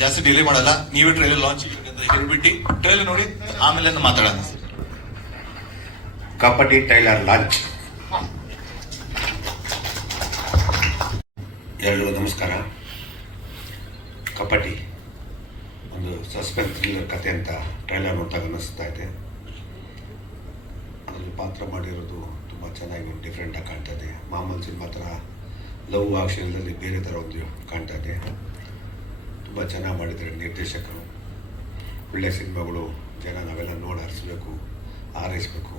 ಜಾಸ್ತಿ ಡಿಲೇ ಮಾಡಲ್ಲ, ನೀವೇ ಟ್ರೈಲರ್ ಲಾಂಚ್ ಅಂತ ಹೇಳ್ಬಿಟ್ಟು ಟ್ರೈಲರ್ ನೋಡಿ ಆಮೇಲೆ ಮಾತಾಡೋಣ. Kabaddi trailer launch. ಎಲ್ರಿಗೂ ನಮಸ್ಕಾರ. ಕಬಡ್ಡಿ ಒಂದು ಸಸ್ಪೆನ್ಸ್ ಥ್ರಿಲ್ಲರ್ ಕತೆ ಅಂತ ಟ್ರೈಲರ್ ನೋಡಿದಾಗ ಅನ್ನಿಸ್ತಾ ಇದೆ. ಅದರಲ್ಲಿ ಪಾತ್ರ ಮಾಡಿರೋದು ತುಂಬ ಚೆನ್ನಾಗಿ ಡಿಫ್ರೆಂಟಾಗಿ ಕಾಣ್ತಾ ಇದೆ. ಮಾಮೂಲು ಸಿನಿಮಾ ಥರ ಲವ್ ಆಕ್ಷನ್ದಲ್ಲಿ ಬೇರೆ ಥರ ಒಂದು ಕಾಣ್ತಾ ಇದೆ. ತುಂಬ ಚೆನ್ನಾಗಿ ಮಾಡಿದ್ದಾರೆ ನಿರ್ದೇಶಕರು. ಒಳ್ಳೆಯ ಸಿನಿಮಾಗಳು ಜನ ನಾವೆಲ್ಲ ನೋಡಿ ಹರಿಸ್ಬೇಕು, ಆರೈಸಬೇಕು.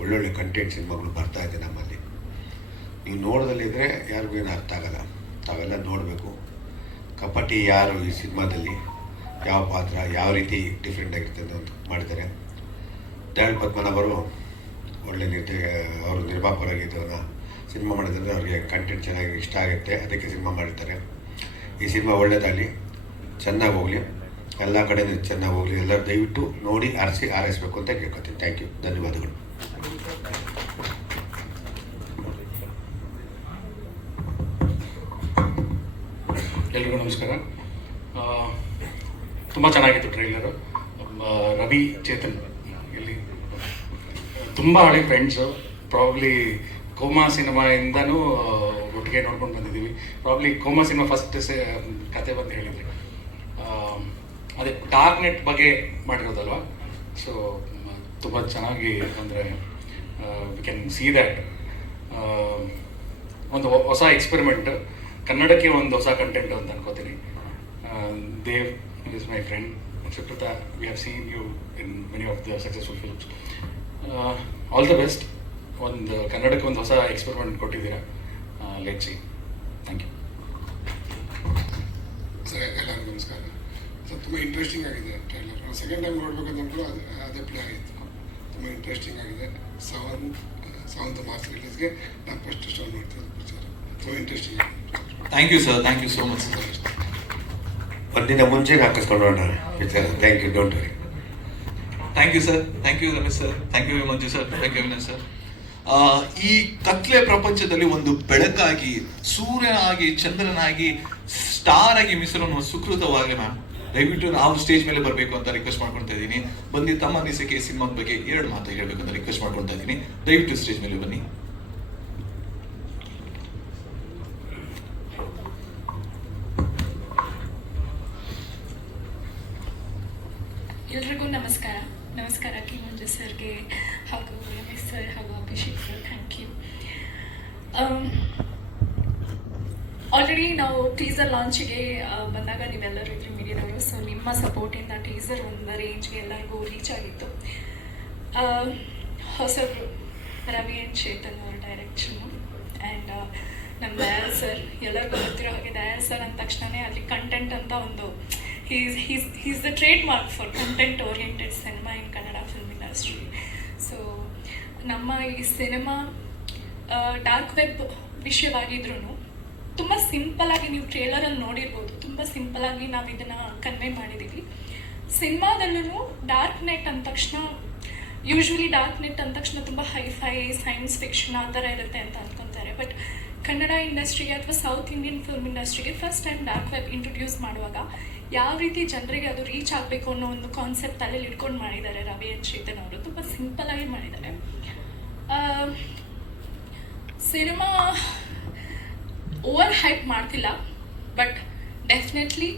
ಒಳ್ಳೊಳ್ಳೆ ಕಂಟೆಂಟ್ ಸಿನಿಮಾಗಳು ಬರ್ತಾ ಇದೆ ನಮ್ಮಲ್ಲಿ. ನೀವು ನೋಡೋದಲ್ಲಿದ್ದರೆ ಯಾರಿಗೂ ಏನು ಅರ್ಥ ಆಗಲ್ಲ. ತಾವೆಲ್ಲ ನೋಡಬೇಕು. ಕಬಡ್ಡಿ ಯಾರು ಈ ಸಿನಿಮಾದಲ್ಲಿ ಯಾವ ಪಾತ್ರ ಯಾವ ರೀತಿ ಡಿಫ್ರೆಂಟಾಗಿರ್ತದೆ ಅಂತ ಮಾಡಿದ್ದಾರೆ. ದಯಾಳ್ ಪದ್ಮನಾಭರು ಒಳ್ಳೆ ಅವರು ನಿರ್ಮಾಪಕರಾಗಿದ್ದವನ್ನ ಸಿನಿಮಾ ಮಾಡಿದ್ರೆ ಅವ್ರಿಗೆ ಕಂಟೆಂಟ್ ಚೆನ್ನಾಗಿ ಇಷ್ಟ ಆಗುತ್ತೆ, ಅದಕ್ಕೆ ಸಿನಿಮಾ ಮಾಡಿರ್ತಾರೆ. ಈ ಸಿನಿಮಾ ಒಳ್ಳೆಯದಾಗಲಿ, ಚೆನ್ನಾಗಿ ಹೋಗಲಿ, ಎಲ್ಲ ಕಡೆ ಚೆನ್ನಾಗಿ ಹೋಗಲಿ. ಎಲ್ಲರೂ ದಯವಿಟ್ಟು ನೋಡಿ ಆರೈಸಬೇಕು ಅಂತ ಕೇಳ್ಕೊತೀನಿ. ಥ್ಯಾಂಕ್ ಯು, ಧನ್ಯವಾದಗಳು. ಎಲ್ರಿಗೂ ನಮಸ್ಕಾರ. ತುಂಬ ಚೆನ್ನಾಗಿತ್ತು ಟ್ರೈಲರು. ರವಿ ಚೇತನ್ ಇಲ್ಲಿ ತುಂಬ ಹಳೆ ಫ್ರೆಂಡ್ಸು. ಪ್ರಾಬ್ಲಿ ಕೋಮಾ ಸಿನಿಮಾಯಿಂದನೂ ಒಟ್ಟಿಗೆ ನೋಡ್ಕೊಂಡು ಬಂದಿದ್ದೀವಿ. ಪ್ರಾಬ್ಲಿ ಕೋಮಾ ಸಿನಿಮಾ ಫಸ್ಟ್ ಕತೆ ಬಂದು ಹೇಳಿದ್ರಿ. ಅದೇ ಡಾರ್ಕ್ ನೆಟ್ ಬಗ್ಗೆ ಮಾಡಿರೋದಲ್ವ. ಸೊ ತುಂಬ ಚೆನ್ನಾಗಿ ಅಂದರೆ ವಿ ಕ್ಯಾನ್ ಸಿ ದ್ಯಾಟ್ ಒಂದು ಹೊಸ ಎಕ್ಸ್ಪೆರಿಮೆಂಟ್, ಕನ್ನಡಕ್ಕೆ ಒಂದು ಹೊಸ ಕಂಟೆಂಟ್ ಅಂತ ಅನ್ಕೋತೀನಿ. Dev is my friend. Sukrutha, we have seen you in many of the successful films. All the best. ಒಂದು ಕನ್ನಡಕ್ಕೆ ಒಂದು ಹೊಸ ಎಕ್ಸ್ಪೆರಿಮೆಂಟ್ ಕೊಟ್ಟಿದ್ದೀರಾ. Let see. Thank you sir. ಎಲ್ಲರಿಗೂ ನಮಸ್ಕಾರ. ಸರ್, ತುಂಬ ಇಂಟ್ರೆಸ್ಟಿಂಗ್ ಆಗಿದೆ ಟ್ರೈಲರ್. ಸೆಕೆಂಡ್ ಟೈಮ್ ನೋಡ್ಬೇಕಂತಂದ್ರೂ ಅದೇ ಪ್ಲೇ ಆಗಿತ್ತು. ತುಂಬ ಇಂಟ್ರೆಸ್ಟಿಂಗ್ ಆಗಿದೆ. ಸೆವೆಂತ್ ಮಾರ್ಚ್ ರಿಲೀಸ್ಗೆ ನಾನು ಫಸ್ಟ್ ಶೋ ಮಾಡ್ತಿದ್ದೆ ಪಿಕ್ಚರ್. ತುಂಬ ಇಂಟ್ರೆಸ್ಟಿಂಗ್ ಆಗಿದೆ. Thank you sir, thank you so much sir. ಒಂದಿನ ಮುಂಚೆ ಹಾಕಿಸ್ಕೊಂಡು picture. Thank you, don't worry. Thank you sir, thank you Ramesh sir, thank you Manju sir, thank you Avinash sir. ಈ ಕತ್ಲೆ ಪ್ರಪಂಚದಲ್ಲಿ ಒಂದು ಬೆಳಕಾಗಿ, ಸೂರ್ಯನಾಗಿ, ಚಂದ್ರನಾಗಿ, ಸ್ಟಾರ್ ಆಗಿ ಮಿಸಲನ್ನು ಸುಕೃತವಾಗಿ ಮ್ಯಾಮ್ ದಯವಿಟ್ಟು ನಾವು ಸ್ಟೇಜ್ ಮೇಲೆ ಬರಬೇಕು ಅಂತ ರಿಕ್ವೆಸ್ಟ್ ಮಾಡ್ಕೊಳ್ತಾ ಇದ್ದೀನಿ. ಬಂದು ತಮ್ಮ ಅನಿಸಿಕೆ ಸಿನಿಮಾದ ಬಗ್ಗೆ 2 ಮಾತು ಹೇಳಬೇಕು ಅಂತ ರಿಕ್ವೆಸ್ಟ್ ಮಾಡ್ಕೊಳ್ತಾ ಇದ್ದೀನಿ. ದಯವಿಟ್ಟು ಸ್ಟೇಜ್ ಮೇಲೆ ಬನ್ನಿ. ಎಲ್ರಿಗೂ ನಮಸ್ಕಾರ. ಮಂಜು ಸರ್ಗೆ ಹಾಗೂ ರಮೇಶ್ ಸರ್ ಹಾಗೂ Abhishek sir, thank you. Already ನಾವು ಟೀಸರ್ ಲಾಂಚಿಗೆ ಬಂದಾಗ ನೀವೆಲ್ಲರೂ ಇದ್ರಿ ಮೀಡಿಯಾದವರು. ಸೊ ನಿಮ್ಮ ಸಪೋರ್ಟಿಂದ ಟೀಸರ್ ಒಂದು ರೇಂಜ್ಗೆ ಎಲ್ಲರಿಗೂ ರೀಚ್ ಆಗಿತ್ತು. ಹೊಸಬ್ರು ರವಿ ಆ್ಯಂಡ್ ಚೇತನ್ ಅವ್ರ ಡೈರೆಕ್ಷನ್ನು ಆ್ಯಂಡ್ ನಮ್ಮ ದಯಾಳ್ ಸರ್. ಎಲ್ಲರಿಗೂ ಗೊತ್ತಿರೋ ಹಾಗೆ ದಯಾಳ್ ಸರ್ ಅಂದ ತಕ್ಷಣವೇ ಅಲ್ಲಿ ಕಂಟೆಂಟ್ ಅಂತ ಒಂದು he's the trademark for content oriented cinema in Kannada film industry. So ನಮ್ಮ ಈ ಸಿನಿಮಾ ಡಾರ್ಕ್ ವೆಬ್ ವಿಷಯವಾಗಿದ್ರೂ ತುಂಬ ಸಿಂಪಲಾಗಿ ನೀವು ಟ್ರೇಲರಲ್ಲಿ ನೋಡಿರ್ಬೋದು. ತುಂಬ ಸಿಂಪಲಾಗಿ ನಾವು ಇದನ್ನು ಕನ್ವೆ ಮಾಡಿದ್ದೀವಿ. ಸಿನಿಮಾದಲ್ಲೂ ಡಾರ್ಕ್ ನೆಟ್ ಅಂದ ತಕ್ಷಣ ಯೂಶ್ವಲಿ ಡಾರ್ಕ್ ನೆಟ್ ಅಂದ ತಕ್ಷಣ ತುಂಬ ಹೈಫೈ ಸೈನ್ಸ್ ಫಿಕ್ಷನ್ ಆ ಥರ ಇರುತ್ತೆ ಅಂತ ಅಂದ್ಕೊತಾರೆ. ಬಟ್ ಕನ್ನಡ ಇಂಡಸ್ಟ್ರಿಗೆ ಅಥವಾ ಸೌತ್ ಇಂಡಿಯನ್ ಫಿಲ್ಮ್ ಇಂಡಸ್ಟ್ರಿಗೆ first time dark web introduce ಮಾಡುವಾಗ ಯಾವ ರೀತಿ ಜನರಿಗೆ ಅದು ರೀಚ್ ಆಗಬೇಕು ಅನ್ನೋ ಒಂದು ಕಾನ್ಸೆಪ್ಟ್ ತಲೆಯಲ್ಲಿ ಇಟ್ಕೊಂಡು ಮಾಡಿದ್ದಾರೆ ರವಿ ಆ್ಯಂಡ್ ಚೇತನ್ ಅವರು. ತುಂಬ ಸಿಂಪಲಾಗಿ ಮಾಡಿದ್ದಾರೆ. ಸಿನಿಮಾ ಓವರ್ ಹೈಪ್ ಮಾಡ್ತಿಲ್ಲ, ಬಟ್ ಡೆಫಿನೆಟ್ಲಿ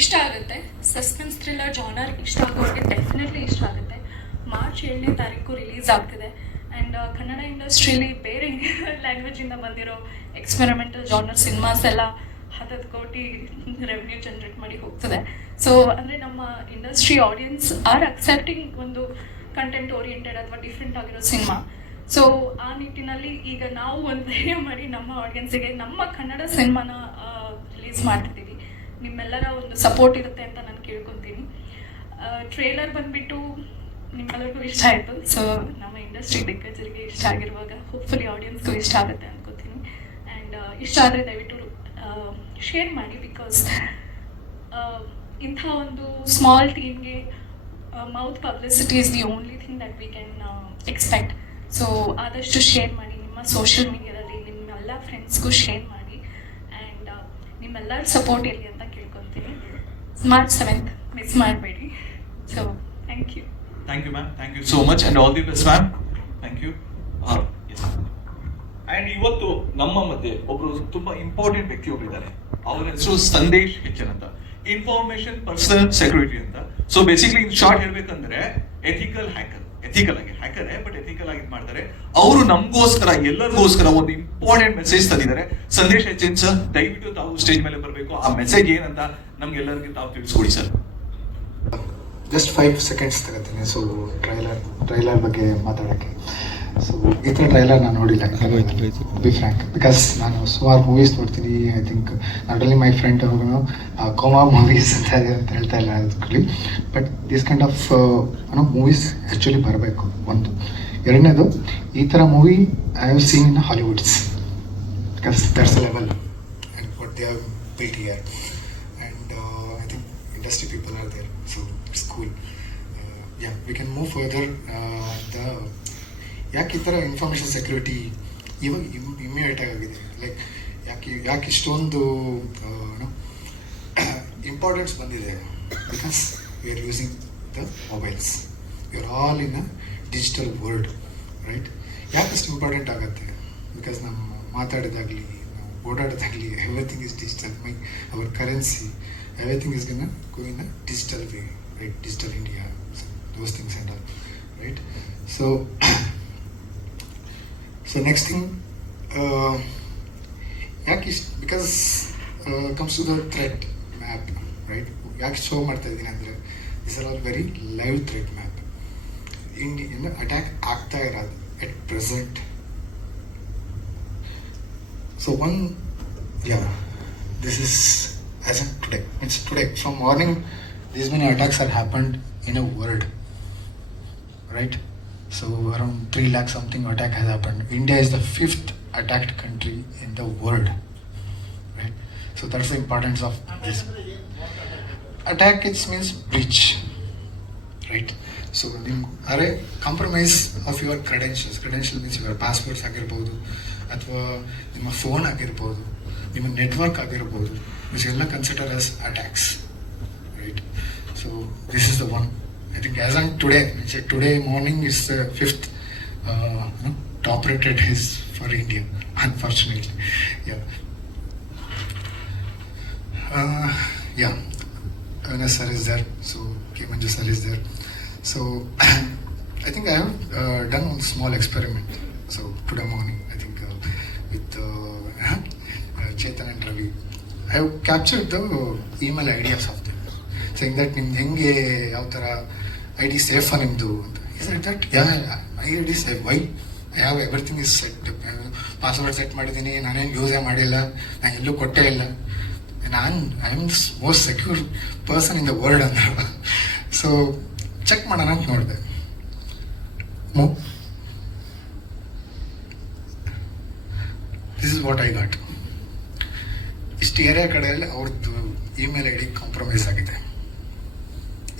ಇಷ್ಟ ಆಗುತ್ತೆ. ಸಸ್ಪೆನ್ಸ್ ಥ್ರಿಲ್ಲರ್ ಜಾನರ್ ಇಷ್ಟ ಆಗೋರಿಗೆ ಡೆಫಿನೆಟ್ಲಿ ಇಷ್ಟ ಆಗುತ್ತೆ. ಮಾರ್ಚ್ 7ನೇ ತಾರೀಕು ರಿಲೀಸ್ ಆಗ್ತಿದೆ. ಆ್ಯಂಡ್ ಕನ್ನಡ ಇಂಡಸ್ಟ್ರಿಯಲ್ಲಿ ಬೇರೆ ಲ್ಯಾಂಗ್ವೇಜಿಂದ ಬಂದಿರೋ ಎಕ್ಸ್ಪೆರಿಮೆಂಟಲ್ ಜಾನರ್ ಸಿನಿಮಾಸ್ ಎಲ್ಲ 10 ಕೋಟಿ ರೆವೆನ್ಯೂ ಜನರೇಟ್ ಮಾಡಿ ಹೋಗ್ತದೆ. ಸೊ ಅಂದರೆ ನಮ್ಮ ಇಂಡಸ್ಟ್ರಿ ಆಡಿಯನ್ಸ್ ಆರ್ ಅಕ್ಸೆಪ್ಟಿಂಗ್ ಒಂದು ಕಂಟೆಂಟ್ ಓರಿಯೆಂಟೆಡ್ ಅಥವಾ ಡಿಫ್ರೆಂಟ್ ಆಗಿರೋ ಸಿನಿಮಾ. ಸೊ ಆ ನಿಟ್ಟಿನಲ್ಲಿ ಈಗ ನಾವು ಒಂದು ಧೈರ್ಯ ಮಾಡಿ ನಮ್ಮ ಆಡಿಯನ್ಸಿಗೆ ನಮ್ಮ ಕನ್ನಡ ಸಿನಿಮಾನ ರಿಲೀಸ್ ಮಾಡ್ತಿದ್ದೀವಿ. ನಿಮ್ಮೆಲ್ಲರ ಒಂದು ಸಪೋರ್ಟ್ ಇರುತ್ತೆ ಅಂತ ನಾನು ಕೇಳ್ಕೊತೀನಿ. ಟ್ರೇಲರ್ ಬಂದುಬಿಟ್ಟು ನಿಮ್ಮೆಲ್ಲರಿಗೂ ಇಷ್ಟ ಆಯಿತು. ಸೊ ನಮ್ಮ ಇಂಡಸ್ಟ್ರಿ ದಿಗ್ಗಜರಿಗೆ ಇಷ್ಟ ಆಗಿರುವಾಗ ಹೋಪ್ಫುಲಿ ಆಡಿಯನ್ಸ್ಗೂ ಇಷ್ಟ ಆಗುತ್ತೆ ಅನ್ಕೋತೀನಿ. ಆ್ಯಂಡ್ ಇಷ್ಟ ಆದರೆ ದಯವಿಟ್ಟು ಶೇರ್ ಮಾಡಿ. ಬಿಕಾಸ್ ಇಂಥ ಒಂದು ಸ್ಮಾಲ್ ಟೀಮ್ಗೆ mouth publicity is the only thing that we can expect. So ಆದಷ್ಟು ಶೇರ್ ಮಾಡಿ ನಿಮ್ಮ ಸೋಷಿಯಲ್ ಮೀಡಿಯಾದಲ್ಲಿ, ನಿಮ್ಮೆಲ್ಲ ಫ್ರೆಂಡ್ಸ್ಗೂ ಶೇರ್ ಮಾಡಿ. ಆ್ಯಂಡ್ ನಿಮ್ಮೆಲ್ಲರ ಸಪೋರ್ಟ್ ಇರಲಿ ಅಂತ ಕೇಳ್ಕೊತೀನಿ. ಮಾರ್ಚ್ 7th ಮಿಸ್ ಮಾಡಬೇಡಿ. So thank you. Thank you ma'am, thank you so much and all the best ma'am. Thank you. And ಇವತ್ತು ನಮ್ಮ ಮಧ್ಯೆ ಒಬ್ರು ತುಂಬಾ ಇಂಪಾರ್ಟೆಂಟ್ ವ್ಯಕ್ತಿ ಒಬ್ಬರಿದ್ದಾರೆ. ಅವರ ಹೆಸರು ಸಂದೇಶ್ ಹೆಚ್ಚನ್ ಅಂತ, ಇನ್ಫಾರ್ಮೇಶನ್ ಪರ್ಸನಲ್ ಸೆಕ್ಯೂರಿಟಿ ಅಂತ. ಸೊ ಬೇಸಿಕಲಿ ಇನ್ ಶಾರ್ಟ್ ಹೇಳ್ಬೇಕಂದ್ರೆ ಎಥಿಕಲ್ ಆಗಿ ಹ್ಯಾಕರೇ, ಬಟ್ ಎಥಿಕಲ್ ಆಗಿ ಮಾಡ್ತಾರೆ. ಅವರು ನಮಗೋಸ್ಕರ ಎಲ್ಲರಿಗೋಸ್ಕರ ಒಂದು ಇಂಪಾರ್ಟೆಂಟ್ ಮೆಸೇಜ್ ತಂದಿದ್ದಾರೆ. ಸಂದೇಶ್ ಹೆಚ್ಚನ್ ಸರ್, ದಯವಿಟ್ಟು ತಾವು ಸ್ಟೇಜ್ ಮೇಲೆ ಬರಬೇಕು. ಆ ಮೆಸೇಜ್ ಏನಂತ ನಮ್ಗೆಲ್ಲರಿಗೂ ತಾವು ತಿಳಿಸ್ಕೊಡಿ ಸರ್. ಜಸ್ಟ್ 5 seconds ತಗೋತೀನಿ. ಸೊ ಟ್ರೈಲರ್ ಬಗ್ಗೆ ಮಾತಾಡೋಕ್ಕೆ. ಸೊ ಈ ಥರ ಟ್ರೈಲರ್ ನಾನು ನೋಡಿಲ್ಲ, ಬಿ ಫ್ರ್ಯಾಂಕ್, ಬಿಕಾಸ್ ನಾನು ಸುಮಾರು ಮೂವೀಸ್ ನೋಡ್ತೀನಿ. I think not only my friend ಅವ್ರಿಗೂ ಕೋಮಾ ಮೂವೀಸ್ ಅಂತ ಹೇಳ್ತಾ ಇಲ್ಲ ಅದರಲ್ಲಿ, but this kind of movies actually ಬರಬೇಕು ಒಂದು. ಎರಡನೇದು, ಈ ಥರ movie I have seen in Hollywoods, because that's a level and what they have built here, and I think industry people are there, so it's cool. Yeah, we can move further. ಯಾಕೆ ಈ ಥರ information security ಇವಾಗ immediate ಆಗಿದೆ, like ಯಾಕೆ ಇಷ್ಟೊಂದು importance ಬಂದಿದೆ? Because we are using the mobiles, we are all in a digital world, right? ಯಾಕೆ ಇಷ್ಟು ಇಂಪಾರ್ಟೆಂಟ್ ಆಗುತ್ತೆ? ಬಿಕಾಸ್ ನಮ್ಮ ಮಾತಾಡೋದಾಗಲಿ, ನಾವು ಓಡಾಡೋದಾಗಲಿ, everything is digital. Our currency, everything is gonna go in a digital way, right? Digital India, so those things and all, right? So next thing, because comes to the threat map, right? Yaki show ಮಾಡ್ತಾ ಇದ್ದೀನಿ ಅಂದರೆ these are all very live threat map. India attack ಆಗ್ತಾ ಇರೋದು at present. So this is as of today. It's today. From morning, these many attacks have happened in a world, right? So around 3 lakh something attack has happened. India is the 5th attacked country in the world, right? So that's the importance of this. Attack, it means breach, right? So are compromise of your credentials. Credential means your passports ಆಗಿರ್ಬೋದು, ಅಥವಾ ನಿಮ್ಮ phone ಆಗಿರ್ಬೋದು, ನಿಮ್ಮ network ಆಗಿರ್ಬೋದು, which ಎಲ್ಲ consider as attacks, right? So this is the one. I think as on today morning is the 5th top rated is for India, unfortunately. Yeah. Avinash sir is there, so K. Manju sir is there. So I think I have done one small experiment. So today morning, I think with Chetan and Ravi, I have captured the email IDs of them, saying that ನಿಮ್ದು ಹೆಂಗೆ ಯಾವ ಥರ ID ಸೇಫಾ ನಿಮ್ಮದು ಅಂತ. He said that, yeah, my ID safe. Why? I have everything is set. Password set ಮಾಡಿದ್ದೀನಿ, ನಾನೇನು ಯೂಸೇ ಮಾಡಿಲ್ಲ, ನಾನು ಎಲ್ಲೂ ಕೊಟ್ಟೇ ಇಲ್ಲ, I am most secure person in the world ಅಂದ್ರು. ಸೊ ಚೆಕ್ ಮಾಡೋಣ ಅಂತ ನೋಡಿದೆ. This is what I got. ಇಷ್ಟು ಏರಿಯಾ ಕಡೆಯಲ್ಲಿ ಅವ್ರದ್ದು ಇಮೇಲ್ ಐ ಡಿ ಕಾಂಪ್ರಮೈಸ್ ಆಗಿದೆ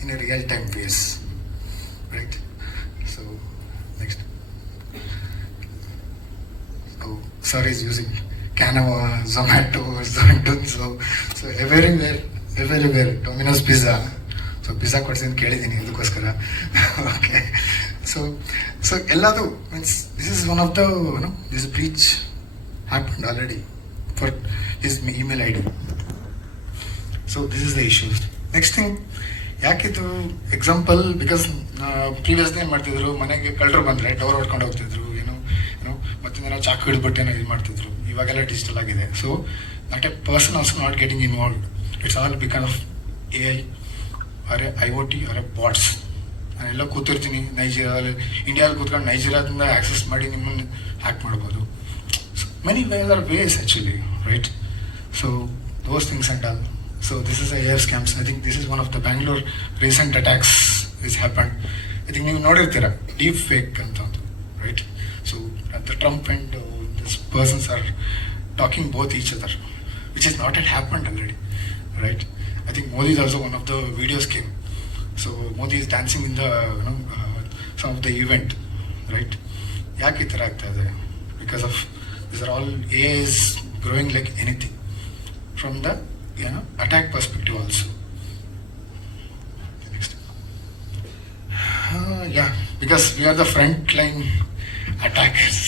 in a real time base, right? So next, sir is using Canava, Zomato, so everywhere, Domino's Pizza. So pizza ಕೊಡ್ತೀನಿ ಕೇಳಿದ್ದೀನಿ ಇದಕ್ಕೋಸ್ಕರ. ಓಕೆ, ಸೊ ಎಲ್ಲದು means this is one of the this breach happened already for his email ID. So this is the issue. Next thing, ಯಾಕಿದು example, because previously ಏನು ಮಾಡ್ತಿದ್ರು, ಮನೆಗೆ ಕಳ್ಳರು ಬಂದರೆ ಡೋರ್ ಹೊಡ್ಕೊಂಡು ಹೋಗ್ತಿದ್ರು, ಏನೋ ಮತ್ತಿಂದ ಚಾಕು ಹಿಡಿದ್ಬಿಟ್ಟು ಏನೋ ಇದು ಮಾಡ್ತಿದ್ರು. ಇವಾಗೆಲ್ಲ ಡಿಜಿಟಲ್ ಆಗಿದೆ. So not a person also not getting involved. It's all because of AI or IoT or bots. ನಾನೆಲ್ಲ ಕೂತಿರ್ತೀನಿ ನೈಜೀರಿಯಾದಲ್ಲಿ, ಇಂಡಿಯಾದಲ್ಲಿ ಕೂತ್ಕೊಂಡು ನೈಜೀರಿಯಾದಿಂದ ಆಕ್ಸೆಸ್ ಮಾಡಿ ನಿಮ್ಮನ್ನು ಹ್ಯಾಕ್ ಮಾಡ್ಬೋದು. Many ways are ways actually, right? So those things and all. So this is a AI scams. I think this is one of the Bangalore recent attacks which happened. I think you noticed deep fake and all, right? So the Trump and this persons are talking both each other, which is not yet happened already, right? I think Modi is also one of the videos came. So Modi is dancing in the some of the event, right? Yaake itara agta ide? Because of these are all AI is growing like anything from the attack perspective also, Yeah, because we are the front line attackers.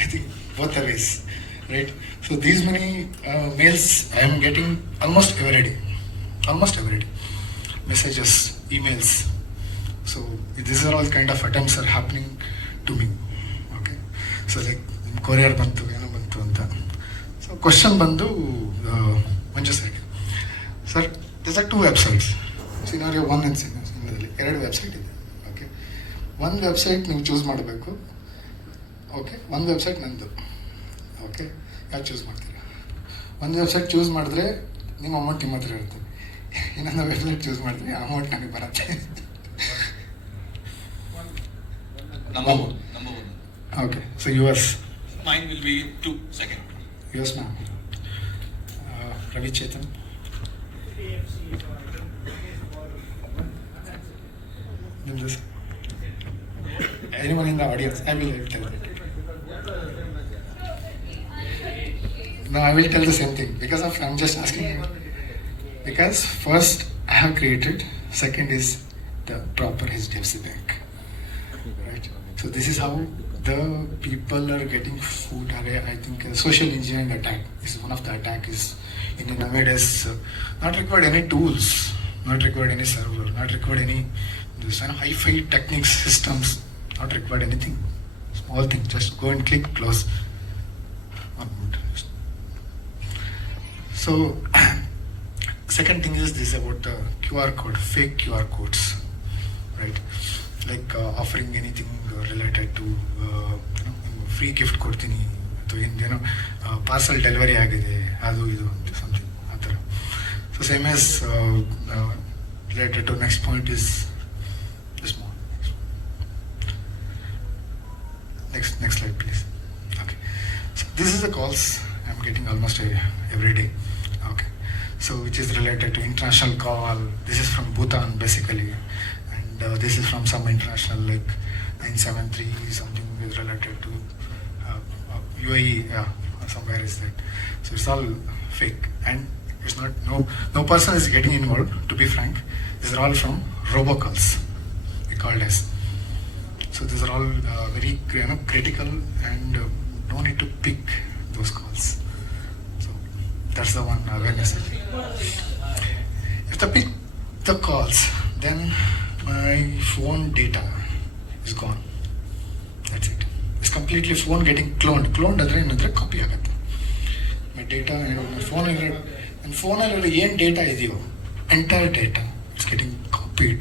I think both the ways, right? So these many mails I am getting almost every day, messages, emails. So these are all kind of attempts are happening to me. Okay, so like courier bantu ಏನೋ ಬಂತು ಅಂತ. So question ಬಂದು ಮಂಜು sir. Sir, there's are 2 websites. Scenario 1 and Scenario 2 ಎರಡು website ಇದೆ. Okay, ಒಂದು website ನೀವು choose ಮಾಡಬೇಕು. Okay, ಒಂದು ವೆಬ್ಸೈಟ್ ನಂದು. ಓಕೆ, ಯಾವ್ದು ಚೂಸ್ ಮಾಡ್ತೀರಾ? ಒಂದು ವೆಬ್ಸೈಟ್ ಚೂಸ್ ಮಾಡಿದ್ರೆ ನಿಮ್ಮ ಅಮೌಂಟ್ ನಿಮ್ಮ ಹತ್ರ ಇರುತ್ತೆ. ಇನ್ನೊಂದು ವೆಬ್ಸೈಟ್ ಚೂಸ್ ಮಾಡಿದ್ರೆ ಅಮೌಂಟ್ ನನಗೆ ಬರುತ್ತೆ. Number one. Okay, so US. Mine will be 2 second. US ma'am. Ravi Chetan. ನಿಮ್ದು sir? Anyone in the audience? I will tell that. No, I will tell the same thing because I'm just asking you. Because first I have created, second is the proper HDFC Bank. Right? So this is how the people are getting food. I think social engineering attack is one of the attack is in nowadays. Not required any tools, not required any server, not required any this hi-fi techniques, systems, not required anything. Small thing, just go and click close. So second thing is this about QR code, fake QR codes, right? Like offering anything related to free gift ಕೊಡ್ತೀನಿ ಅಥವಾ ಏನೋ parcel delivery ಆಗಿದೆ ಅದು ಇದು ಅಂತ something ಆ ಥರ. So same as related to next point is small. Next slide, please. Okay. So this is the calls I'm getting almost every day. Okay. So which is related to international call. This is from Bhutan basically, and this is from some international like 973 something is related to UAE. Yeah, somewhere is that. So it's all fake, and it's not no person is getting involved. To be frank, these are all from robocalls. We called as. So these are all very critical and no need to pick those calls. So that's the one awareness. If I pick the calls, then my phone data is gone. That's it. It's completely phone getting cloned. Cloned adre ಏನಂದ್ರೆ copy ಆಗುತ್ತೆ. My data, my phone ಅಲ್ಲಿ ಏನು data ಇದೆಯೋ entire data is getting copied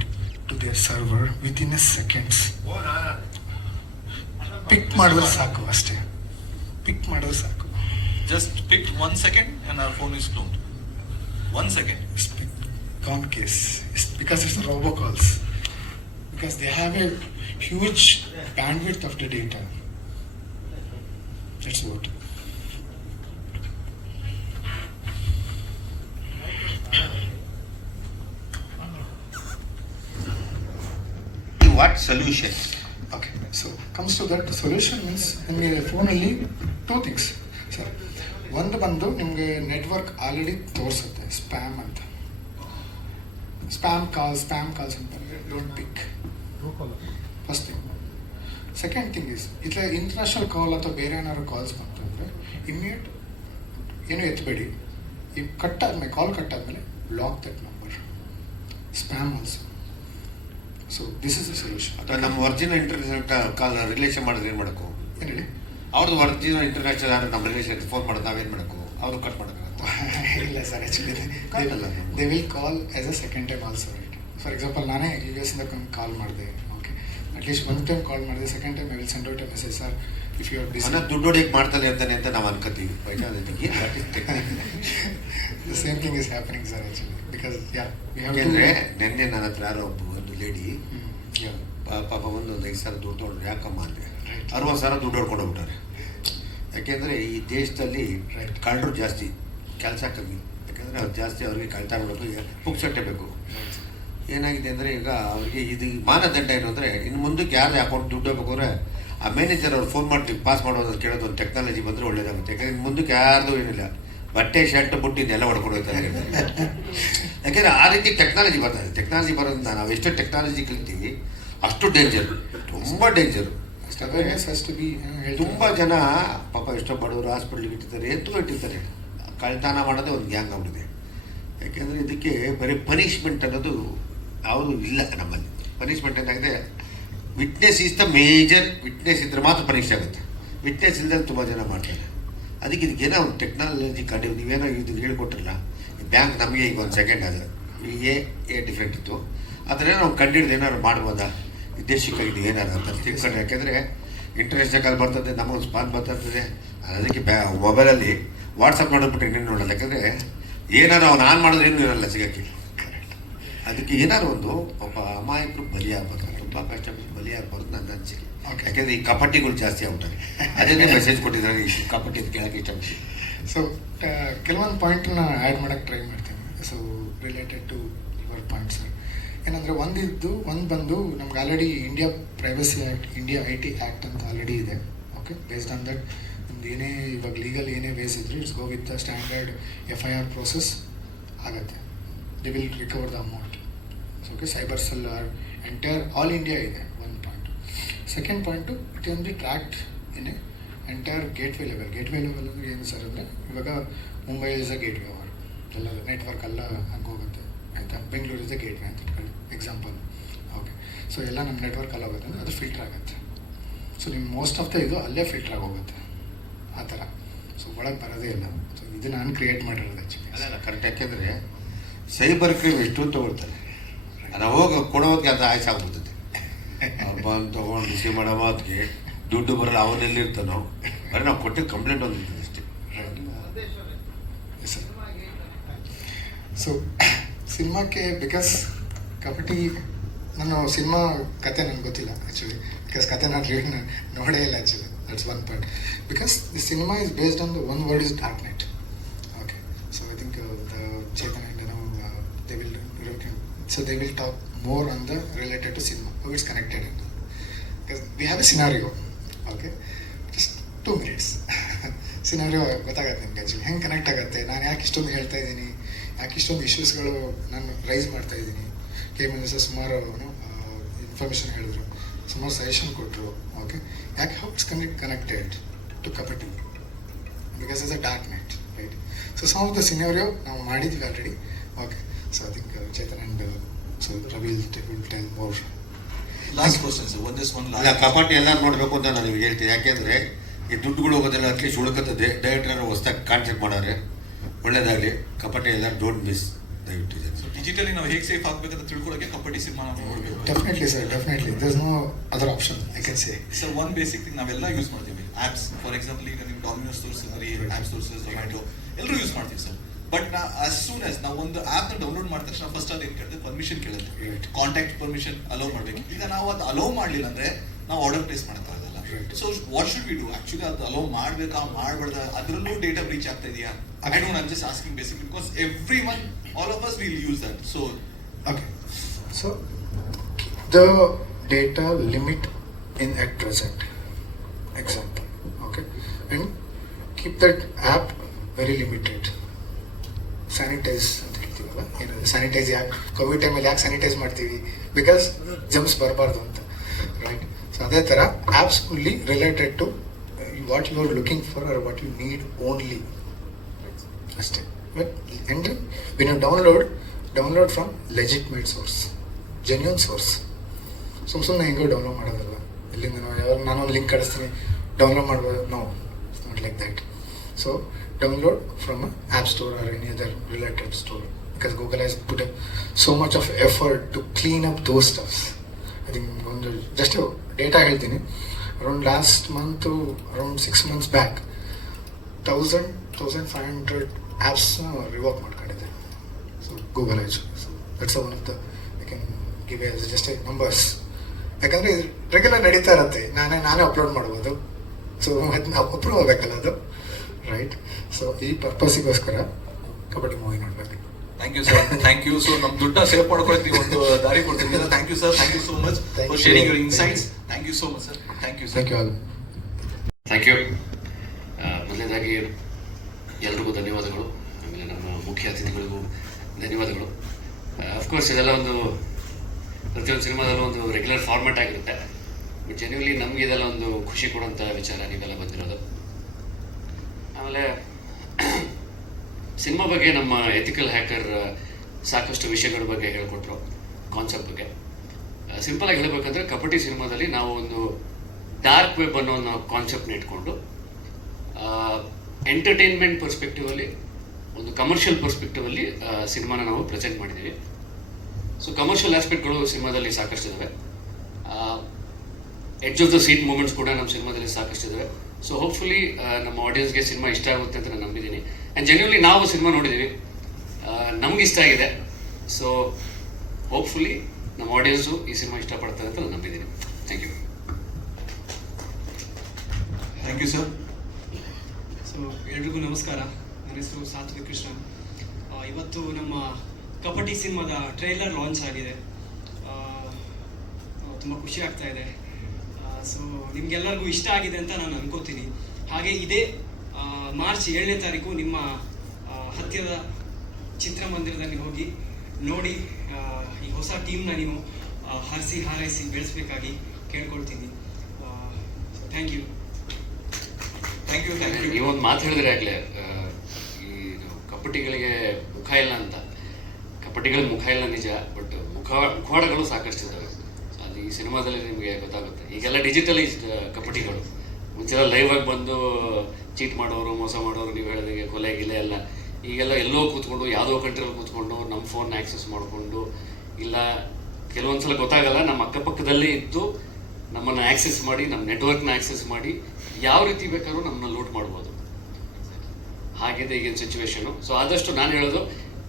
to their server within a seconds. ಪಿಕ್ ಮಾಡಿದ್ರೆ ಸಾಕು ಅಷ್ಟೇ. ಪಿಕ್ ಮಾಡಿದ್ರೆ ಸಾಕು. Just pick 1 second and our phone is cloned. 1 second. It's gone case. It's because it's robocalls. Because they have a huge bandwidth of the data. That's what. What solution? Okay, so comes to that solution means ನಿಮಗೆ ಫೋನಲ್ಲಿ 2 things. Sir, ಒಂದು ಬಂದು ನಿಮಗೆ network already ತೋರಿಸುತ್ತೆ spam ಅಂತ. Spam calls ಅಂತ don't pick. First thing. Second thing is ಇಲ್ಲ international ಕಾಲ್ ಅಥವಾ ಬೇರೆ ಏನಾದ್ರು ಕಾಲ್ಸ್ ಬಂತು ಅಂದರೆ ಇಮ್ಮಿಡಿಯೇಟ್ ಏನು ಎತ್ತಬೇಡಿ. ಈ ಕಾಲ್ ಕಟ್ಟಾದ್ಮೇಲೆ block that number. Spam also. So this is the solution. ಅಥವಾ ನಮ್ಮ ಒರಿಜಿನಲ್ ಇಂಟರ್ನ್ಯಾಷನಲ್ ಕಾಲ್ ರಿಲೇಷನ್ ಮಾಡಿದ್ರೆ ಏನು ಮಾಡಬೇಕು? ಏನು ಹೇಳಿ? ಅವ್ರದ್ದು ಒರಿಜಿನಲ್ ಇಂಟರ್ನ್ಯಾಷನಲ್ ಯಾರು ನಮ್ಮ ರಿಲೇಷನ್ ಫೋನ್ ಮಾಡೋದು ನಾವೇನು ಮಾಡಬೇಕು? ಅವರು ಕಟ್ ಮಾಡೋಕ್ಕಾಗತ್ತೆ? ಇಲ್ಲ sir, actually they will call as a second time also. Right, for example ನಾನೇ US ಇಂದ ಕಾಲ್ ಮಾಡಿದೆ. ಓಕೆ, ಅಟ್ಲೀಸ್ಟ್ 1 ಟೈಮ್ ಕಾಲ್ ಮಾಡಿದೆ. Second time I will send out a message, sir if you are busy. ದುಡ್ಡು ಹೊಡಿಯಕ್ಕೆ ಮಾಡ್ತಾನೆ ಇರ್ತಾನೆ ಅಂತ ನಾವು ಅನ್ಕೋತೀವಿ. The same thing is happening, sir, actually. Because, yeah, we have ಯಾಕೆಂದರೆ ನಿನ್ನೆ ನನ್ನ ಹತ್ರ ಯಾರೋ ಒಂದು ಲೇಡಿ ಪಾಪ ಒಂದು 5,000 ದುಡ್ಡು ತೊಗೊಂಡ್ರು. ಯಾಕಮ್ಮ ಅಂದರೆ 60,000 ದುಡ್ಡು ಹೊಡ್ಕೊಂಡು ಹೋಗ್ಬಿಟ್ಟಾರೆ. ಯಾಕೆಂದರೆ ಈ ದೇಶದಲ್ಲಿ ಕಳ್ಳರು ಜಾಸ್ತಿ, ಕೆಲಸ ಕಮ್ಮಿ. ಯಾಕೆಂದರೆ ಅವ್ರು ಜಾಸ್ತಿ ಅವ್ರಿಗೆ ಕಳ್ತಾ ಮಾಡೋದು ಪುಕ್ಸಟ್ಟೆ ಬೇಕು. ಏನಾಗಿದೆ ಅಂದರೆ ಈಗ ಅವ್ರಿಗೆ ಇದು ಮಾನದಂಡ ಏನು ಅಂದರೆ ಇನ್ನು ಮುಂದಕ್ಕೆ ಯಾರು ಅಕೌಂಟ್ ದುಡ್ಡು ಹೋಗ್ಬೇಕು ಅಂದರೆ ಆ ಮ್ಯಾನೇಜರ್ ಅವ್ರು ಫೋನ್ ಮಾಡಿ ಪಾಸ್ ಮಾಡೋದು ಕೇಳೋದು ಒಂದು ಟೆಕ್ನಾಲಜಿ ಬಂದರೆ ಒಳ್ಳೇದಾಗುತ್ತೆ. ಯಾಕಂದರೆ ಇನ್ನು ಮುಂದಕ್ಕೆ ಯಾರ್ದು ಏನಿಲ್ಲ, ಬಟ್ಟೆ ಶರ್ಟ್ ಬುಟ್ಟು ಇದೆಲ್ಲ ಹೊಡ್ಕೊಂಡು ಹೋಗ್ತಾರೆ. ಯಾಕೆಂದರೆ ಆ ರೀತಿ ಟೆಕ್ನಾಲಜಿ ಬರ್ತಾರೆ. ಟೆಕ್ನಾಲಜಿ ಬರೋದ್ರಿಂದ ನಾವು ಎಷ್ಟು ಟೆಕ್ನಾಲಜಿ ಕಲಿತೀವಿ ಅಷ್ಟು ಡೇಂಜರ್, ತುಂಬ danger. Awareness has to be ತುಂಬ ಜನ ಪಾಪ ಎಷ್ಟೋ ಬಡವರು ಹಾಸ್ಪಿಟ್ಲಿಗೆ ಇಟ್ಟಿರ್ತಾರೆ, ಇಟ್ಟಿರ್ತಾರೆ. ಕಳ್ತನ ಮಾಡೋದೇ ಒಂದು ಗ್ಯಾಂಗ್ ಆಗ್ಬಿಟ್ಟಿದೆ. ಯಾಕೆಂದರೆ ಇದಕ್ಕೆ ಬರೀ ಪನಿಷ್ಮೆಂಟ್ ಅನ್ನೋದು ಯಾವುದು ಇಲ್ಲ ನಮ್ಮಲ್ಲಿ. ಪನಿಷ್ಮೆಂಟ್ ಏನಾಗಿದೆ, witness is the major. Witness ಇದ್ದರೆ ಮಾತ್ರ ಪರೀಕ್ಷೆ ಆಗುತ್ತೆ. ವಿಟ್ನೆಸ್ ಇಲ್ಲದೆ ತುಂಬ ಜನ ಮಾಡ್ತಾರೆ. ಅದಕ್ಕೆ ಇದಕ್ಕೇನೋ ಒಂದು ಟೆಕ್ನಾಲಜಿ ಕಂಡು ನೀವೇನೋ ಇದು ಹೇಳ್ಕೊಟ್ರಲ್ಲ, ಬ್ಯಾಂಕ್ ನಮಗೆ ಈಗ ಒಂದು ಸೆಕೆಂಡ್ ಅದು ಎ ಡಿಫ್ರೆಂಟ್ ಇತ್ತು, ಅದನ್ನೇ ನಾವು ಕಂಡಿಡ್ದು ಏನಾದ್ರು ಮಾಡ್ಬೋದಾ, ದೇಶಕ್ಕಾಗಿದೆ ಏನಾರು ಅಂತ ತಿಳ್ಕೊಂಡು. ಯಾಕೆಂದರೆ ಇಂಟರ್ನ್ಯಾಷನಲ್ ಕಾಲ್ ಬರ್ತದೆ, ನಮಗೊಂದು ಸ್ಪಾನ್ ಬರ್ತಿರ್ತದೆ. ಅದಕ್ಕೆ ಮೊಬೈಲಲ್ಲಿ ವಾಟ್ಸಪ್ ನೋಡೋದ್ಬಿಟ್ಟು ಇನ್ನೇನು ನೋಡಲ್ಲ. ಯಾಕಂದರೆ ಏನಾರು ಅವ್ನು ಆನ್ ಮಾಡಿದ್ರೆ ಏನೂ ಇರಲ್ಲ ಸಿಗೋಕ್ಕೆ. ಅದಕ್ಕೆ ಏನಾರು ಒಂದು ಒಬ್ಬ ಅಮಾಯಕರು ಬಲಿಯಾಗಬೇಕು, ತುಂಬ ಕಷ್ಟಪಟ್ಟು ಬಲಿಯಾಗಬಾರ್ದು ನನ್ನ ಅನಿಸಿಕೆ. ಯಾಕೆಂದರೆ ಈ ಕಪಟಿಗಳು ಜಾಸ್ತಿ ಆಗ್ಬಿಟ್ಟಾರೆ. ಅದನ್ನೇ ಮೆಸೇಜ್ ಕೊಟ್ಟಿದ್ದಾರೆ ಈ ಕಪಟಿ ಅಂತ ಕೇಳೋಕ್ಕೆ ಇಷ್ಟಪಡ್ತೀನಿ. ಸೊ ಕೆಲವೊಂದು ಪಾಯಿಂಟನ್ನ ಆ್ಯಡ್ ಮಾಡೋಕ್ಕೆ ಟ್ರೈ ಮಾಡ್ತೀನಿ. So related to your points ಏನಂದರೆ ಒಂದು ಬಂದು ನಮ್ಗೆ already India privacy act, India IT act ಅಂತ ಆಲ್ರೆಡಿ ಇದೆ. ಓಕೆ, ಬೇಸ್ಡ್ ಆನ್ ದಟ್ ನಿಮ್ದು ಏನೇ ಇವಾಗ ಲೀಗಲ್ ಏನೇ ಬೇಸ್ ಇದ್ದರೂ it's go with the standard FIR process ಆಗುತ್ತೆ. They will recover the amount. So okay, cyber cell entire all India ಇದೆ ಒಂದು point. Second point it can be tracked in A entire gateway level. Gateway level ಅಂದರೆ ಏನು sir ಅಂದರೆ, ಇವಾಗ Mumbai is a gateway ಅವರ್, ಎಲ್ಲ network ಎಲ್ಲ ಹೋಗುತ್ತೆ ಆಯಿತಾ. ಬೆಂಗಳೂರು ಇಸ್ ಅ ಗೇಟ್ವೇ ಅಂತ ಇಟ್ಕೊಳ್ಳಿ ಎಕ್ಸಾಂಪಲ್. ಓಕೆ, ಸೊ ಎಲ್ಲ ನಮ್ಮ ನೆಟ್ವರ್ಕ್ ಅಲ್ಲಿ ಹೋಗುತ್ತೆ ಅಂದರೆ ಅದು ಫಿಲ್ಟರ್ ಆಗುತ್ತೆ. ಸೊ ನಿಮ್ಮ ಮೋಸ್ಟ್ ಆಫ್ ದ ಇದು ಅಲ್ಲೇ ಫಿಲ್ಟರ್ ಆಗೋಗುತ್ತೆ ಆ ಥರ. ಸೊ ಒಳಗೆ ಬರೋದೇ ಇಲ್ಲ. ಸೊ ಇದು ನಾನು ಕ್ರಿಯೇಟ್ ಮಾಡಿರೋದು ಆ್ಯಕ್ಚುಲಿ. ಅಲ್ಲ ಕರೆಕ್ಟ್. ಯಾಕೆಂದರೆ ಸೈಬರ್ ಕ್ರೈಮ್ ಎಷ್ಟು ತೊಗೊಳ್ತಾರೆ, ನಾವು ಹೋಗಿ ಕೊಡೋದಕ್ಕೆ ಅದು ಆಯ್ಸಾಗ್ಬಿಡ್ತದೆ. ಅವ್ರು ಬಂದು ತೊಗೊಂಡು ರಿಸೀವ್ ಮಾಡೋ ಮಾತಿಗೆ ದುಡ್ಡು ಬರಲ್ಲ, ಅವನೆಲ್ಲಿರ್ತಾನೋ ಬರೀ ನಾವು ಕೊಟ್ಟಿದ್ದು ಕಂಪ್ಲೇಂಟ್ ಒಂದಿರ್ತದೆ ಅಷ್ಟೇ. ಸೊ ಸಿನಿಮಾಕ್ಕೆ ಬಿಕಾಸ್ ಕಬಡ್ಡಿ ನಾನು ಸಿನಿಮಾ ಕತೆ ನನಗೆ ಗೊತ್ತಿಲ್ಲ ಆ್ಯಕ್ಚುಲಿ. ಬಿಕಾಸ್ ಕತೆ ನಾನು ನೋಡೇ ಇಲ್ಲ actually. That's one point. Because the cinema is based on the one word is dark night. Okay, so I think the Chetan and they will talk more on the related to cinema, how it's connected. Because we have a scenario. Okay, just 2 minutes. Scenario ಗೊತ್ತಾಗತ್ತೆ ನಿಮ್ಗೆ actually ಹೆಂಗೆ connect ಆಗುತ್ತೆ. ನಾನು ಯಾಕೆ ಇಷ್ಟೊಂದು ಹೇಳ್ತಾ ಇದ್ದೀನಿ, ಯಾಕೆ ಇಷ್ಟೊಂದು ಇಶ್ಯೂಸ್ಗಳು ನಾನು ರೈಸ್ ಮಾಡ್ತಾ ಇದ್ದೀನಿ. KM ಸುಮಾರು ಇನ್ಫಾರ್ಮೇಷನ್ ಹೇಳಿದ್ರು, ಸುಮಾರು ಸಜೆಷನ್ ಕೊಟ್ಟರು. ಓಕೆ, ಯಾಕೆ how it's connected to Kabaddi because is a dark night, right. So some of the scenario ನಾವು ಮಾಡಿದ್ವಿ already. Okay, so I think Chetan and so Ravi will tell more. Last question sir, one ಅಲ್ಲ last. Kabaddi ಎಲ್ಲ ನೋಡಬೇಕು ಅಂತ ನಾನು ನಿಮ್ಗೆ ಹೇಳ್ತೀನಿ. ಯಾಕೆಂದರೆ ಈ ದುಡ್ಡುಗಳು ಹೋಗೋದೆಲ್ಲ ಅಟ್ಲೀಸ್ಟ್ ಉಳ್ಕತ್ತದೆ. ಡೈರೆಕ್ಟರ್ ಹೊಸ್ದಾಗಿ ಕಾನ್ಸೆಪ್ಟ್ ಮಾಡೋರೆ, ಒಳ್ಳೇದಾಗಲಿ. ಕಬಡ್ಡಿ ಎಲ್ಲ ಡೋಂಟ್ ಮಿಸ್ ದಯವಿಟ್ಟು. ಡಿಜಿಟಲಿ ನಾವು ಹೇಗೆ ಸೇಫ್ ಆಗಬೇಕಂತ ತಿಳ್ಕೊಳ್ಳೋಕೆ ಕಬಡ್ಡಿ ಸಿನಿಮಾ ನಾವು ನೋಡಬೇಕು. Definitely sir, definitely there is no other option I can say. Sir one basic thing ನಾವೆಲ್ಲ ಯೂಸ್ ಮಾಡ್ತೀವಿ ಆ್ಯಪ್ಸ್. ಫಾರ್ ಎಕ್ಸಾಂಪಲ್ ಈಗ ನೀವು ಡಾಮಿನೋಸ್ ತೋರಿಸಿದ್ರಿ, ಆ್ಯಪ್ಸ್ ತೋರಿಸಿದ್ರೆ ಝೊಮ್ಯಾಟೊ ಎಲ್ಲರೂ ಯೂಸ್ ಮಾಡ್ತೀವಿ ಸರ್. ಬಟ್ ನಾ ಆಸ್ ಸೂನ್ ಆಸ್ ನಾವು ಒಂದು ಆ್ಯಪ್ನ ಡೌನ್ಲೋಡ್ ಮಾಡಿದ ತಕ್ಷಣ ಫಸ್ಟ್ ಅದು ಏನು ಕೇಳಿದೆ, ಪರ್ಮಿಷನ್ ಕೇಳುತ್ತೆ, ಕಾಂಟ್ಯಾಕ್ಟ್ ಪರ್ಮಿಷನ್ ಅಲೋ ಮಾಡಬೇಕು. ಈಗ ನಾವು ಅದು ಅಲೋ ಮಾಡಲಿಲ್ಲ ಅಂದರೆ ನಾವು ಆರ್ಡರ್ ಪ್ಲೇಸ್ ಮಾಡೋಕ್ಕಾಗಲ್ಲ. So what should we do actually? ಅದು ಅಲೋ ಮಾಡಬೇಕಾ ಮಾಡಬಾರ್ದ? ಅದರಲ್ಲೂ ಡೇಟಾ ಬ್ರೀಚ್ ಆಗ್ತಾ ಇದೆಯಾ? I don't know, I am just asking basic because every one, all of us will use that. So Okay, so the data limit in at present example, okay, and keep that app very limited. Sanitize ಅಂತ ಹೇಳ್ತೀವಲ್ಲ, ಏನದು sanitise ಯಾಕೆ Covid ಟೈಮಲ್ಲಿ ಯಾಕೆ sanitise ಮಾಡ್ತೀವಿ? Because gems ಬರಬಾರ್ದು ಅಂತ, right. So ಅದೇ ಥರ apps fully related to what you are looking for or what you need only ಅಷ್ಟೇ. ಬಟ್ ಅಂದರೆ when you download from legitimate source, genuine source. ಸುಮ್ಮನೆ ಹೆಂಗೋ ಡೌನ್ಲೋಡ್ ಮಾಡೋದಲ್ಲ, ಇಲ್ಲಿಂದ ನಾನೊಂದು ಲಿಂಕ್ ಕಳಿಸ್ತೀನಿ ಡೌನ್ಲೋಡ್ ಮಾಡ್ಬೋದು. No, it's not like that. So download from app store or any other related store, because Google has put so much of effort to clean up those stuffs. I think ಒಂದು just data ಹೇಳ್ತೀನಿ, around last month around 6 months back 1,500 ಆ್ಯಪ್ಸ್ನ revoke ಮಾಡ್ಕೊಂಡಿದ್ದೆ. So Google has. So that's one of the I can give us just numbers. ಯಾಕಂದರೆ ಇದು regular ನಡೀತಾ ಇರುತ್ತೆ, ನಾನೇ upload ಮಾಡ್ಬೋದು. ಸೊ ಅದು ನಾವು ಅಪ್ರೂವ್ ಆಗಬೇಕಲ್ಲ ಅದು, ರೈಟ್. ಸೊ ಈ ಪರ್ಪಸ್ಸಿಗೋಸ್ಕರ ಕಬಡ್ಡಿ ಮೂವಿ ನೋಡಬೇಕು. Thank you sir, thank you. So ನಮ್ಮ ದುಡ್ಡನ್ನ ಸೇವ್ ಮಾಡ್ಕೊಳ್ತೀವಿ, ಒಂದು ದಾರಿ ಕೊಡ್ತೀವಿ. Thank you sir, thank you so much for sharing your insights. Thank you so much sir, thank you sir. Thank you all. Thank you. ಮೊದಲನೇದಾಗಿ ಎಲ್ರಿಗೂ ಧನ್ಯವಾದಗಳು. ಆಮೇಲೆ ನಮ್ಮ ಮುಖ್ಯ ಅತಿಥಿಗಳಿಗೂ ಧನ್ಯವಾದಗಳು. ಅಫ್ಕೋರ್ಸ್ ಇದೆಲ್ಲ ಒಂದು ಪ್ರತಿಯೊಂದು ಸಿನಿಮಾದಲ್ಲೂ ಒಂದು ರೆಗ್ಯುಲರ್ ಫಾರ್ಮ್ಯಾಟ್ ಆಗಿರುತ್ತೆ. ಬಟ್ ಜೆನ್ಯೂನ್ಲಿ ನಮ್ಗೆ ಇದೆಲ್ಲ ಒಂದು ಖುಷಿ ಕೊಡುವಂಥ ವಿಚಾರ ನೀವೆಲ್ಲ ಬಂದಿರೋದು. ಆಮೇಲೆ ಸಿನಿಮಾ ಬಗ್ಗೆ ನಮ್ಮ ಎಥಿಕಲ್ ಹ್ಯಾಕರ್ ಸಾಕಷ್ಟು ವಿಷಯಗಳ ಬಗ್ಗೆ ಹೇಳ್ಕೊಟ್ರು, ಕಾನ್ಸೆಪ್ಟ್ ಬಗ್ಗೆ. ಸಿಂಪಲ್ ಆಗಿ ಹೇಳಬೇಕಂದ್ರೆ ಕಪಟಿ ಸಿನಿಮಾದಲ್ಲಿ ನಾವು ಒಂದು ಡಾರ್ಕ್ ವೆಬ್ ಅನ್ನೋ ಕಾನ್ಸೆಪ್ಟ್ನ ಇಟ್ಕೊಂಡು ಎಂಟರ್ಟೈನ್ಮೆಂಟ್ ಪರ್ಸ್ಪೆಕ್ಟಿವಲ್ಲಿ, ಒಂದು ಕಮರ್ಷಿಯಲ್ ಪರ್ಸ್ಪೆಕ್ಟಿವಲ್ಲಿ ಸಿನಿಮಾನ ನಾವು ಪ್ರೆಸೆಂಟ್ ಮಾಡಿದ್ದೀವಿ. ಸೊ ಕಮರ್ಷಿಯಲ್ ಆಸ್ಪೆಕ್ಟ್ಗಳು ಸಿನಿಮಾದಲ್ಲಿ ಸಾಕಷ್ಟಿದ್ದಾವೆ. Edge of the seat moments ಕೂಡ ನಮ್ಮ ಸಿನಿಮಾದಲ್ಲಿ ಸಾಕಷ್ಟಿದ್ದಾವೆ. ಸೊ ಹೋಪ್ಫುಲಿ ನಮ್ಮ ಆಡಿಯನ್ಸ್ಗೆ ಸಿನಿಮಾ ಇಷ್ಟ ಆಗುತ್ತೆ ಅಂತ ನಾನು ನಂಬಿದ್ದೀನಿ. ಆ್ಯಂಡ್ ಜೆನ್ಯೂನ್ಲಿ ನಾವು ಸಿನಿಮಾ ನೋಡಿದ್ದೀವಿ, ನಮ್ಗೆ ಇಷ್ಟ ಆಗಿದೆ. ಸೊ ಹೋಪ್ಫುಲಿ ನಮ್ಮ ಆಡಿಯನ್ಸು ಈ ಸಿನಿಮಾ ಇಷ್ಟಪಡ್ತಾರೆ ಅಂತ ನಾನು ನಂಬಿದ್ದೀನಿ. Thank you. Thank you sir. So ಎಲ್ರಿಗೂ ನಮಸ್ಕಾರ. ನನ್ನ ಹೆಸರು ಸಾತ್ವಿಕ್ ಕೃಷ್ಣ. ಇವತ್ತು ನಮ್ಮ ಕಪಟಿ ಸಿನಿಮಾದ ಟ್ರೈಲರ್ ಲಾಂಚ್ ಆಗಿದೆ. ತುಂಬ ಖುಷಿ ಆಗ್ತಾ ಇದೆ. ಸೊ ನಿಮ್ಗೆಲ್ಲರಿಗೂ ಇಷ್ಟ ಆಗಿದೆ ಅಂತ ನಾನು ಅನ್ಕೋತೀನಿ. ಹಾಗೆ ಇದೇ ಮಾರ್ಚ್ 7ನೇ ತಾರೀಕು ನಿಮ್ಮ ಹತ್ತಿರದ ಚಿತ್ರಮಂದಿರದಲ್ಲಿ ಹೋಗಿ ನೋಡಿ ಈ ಹೊಸ ಟೀಮ್ನ ನೀವು ಹರಿಸಿ ಹಾರೈಸಿ ಬೆಳೆಸಬೇಕಾಗಿ ಕೇಳ್ಕೊಳ್ತೀನಿ. Thank you. Thank you. Thank you. ಈ ಒಂದು ಮಾತು ಹೇಳಿದ್ರೆ ಆಗಲೇ ಈ ಕಪಟಿಗಳಿಗೆ ಮುಖ ಇಲ್ಲ ಅಂತ. ಕಪಟಿಗಳಿಗೆ ಮುಖ ಇಲ್ಲ ನಿಜ, ಬಟ್ ಮುಖವಾಡಗಳು ಸಾಕಷ್ಟಿದ್ದಾವೆ. ಅದು ಈ ಸಿನಿಮಾದಲ್ಲಿ ನಿಮಗೆ ಗೊತ್ತಾಗುತ್ತೆ. ಈಗೆಲ್ಲ ಡಿಜಿಟಲೈಸ್ಡ್ ಕಪಟಿಗಳು. ಮುಂಚೆಲ್ಲ ಲೈವ್ ಆಗಿ ಬಂದು ಚೀಟ್ ಮಾಡೋರು, ಮೋಸ ಮಾಡೋರು, ನೀವು ಹೇಳಿದಾಗೆ ಕೊಲೆ ಗಿಲೆ ಎಲ್ಲ. ಈಗೆಲ್ಲ ಎಲ್ಲೋ ಕೂತ್ಕೊಂಡು ಯಾವುದೋ ಕಂಟ್ರಿಯಲ್ಲಿ ಕೂತ್ಕೊಂಡು ನಮ್ಮ ಫೋನ್ ಆಕ್ಸೆಸ್ ಮಾಡಿಕೊಂಡು, ಇಲ್ಲ ಕೆಲವೊಂದ್ಸಲ ಗೊತ್ತಾಗಲ್ಲ, ನಮ್ಮ ಅಕ್ಕಪಕ್ಕದಲ್ಲೇ ಇದ್ದು ನಮ್ಮನ್ನು ಆಕ್ಸೆಸ್ ಮಾಡಿ, ನಮ್ಮ ನೆಟ್ವರ್ಕ್ನ ಆಕ್ಸೆಸ್ ಮಾಡಿ ಯಾವ ರೀತಿ ಬೇಕಾದ್ರೂ ನಮ್ಮನ್ನ ಲೂಟ್ ಮಾಡ್ಬೋದು. ಹಾಗಿದೆ ಈಗಿನ ಸಿಚುವೇಶನು. ಸೊ ಆದಷ್ಟು ನಾನು ಹೇಳೋದು,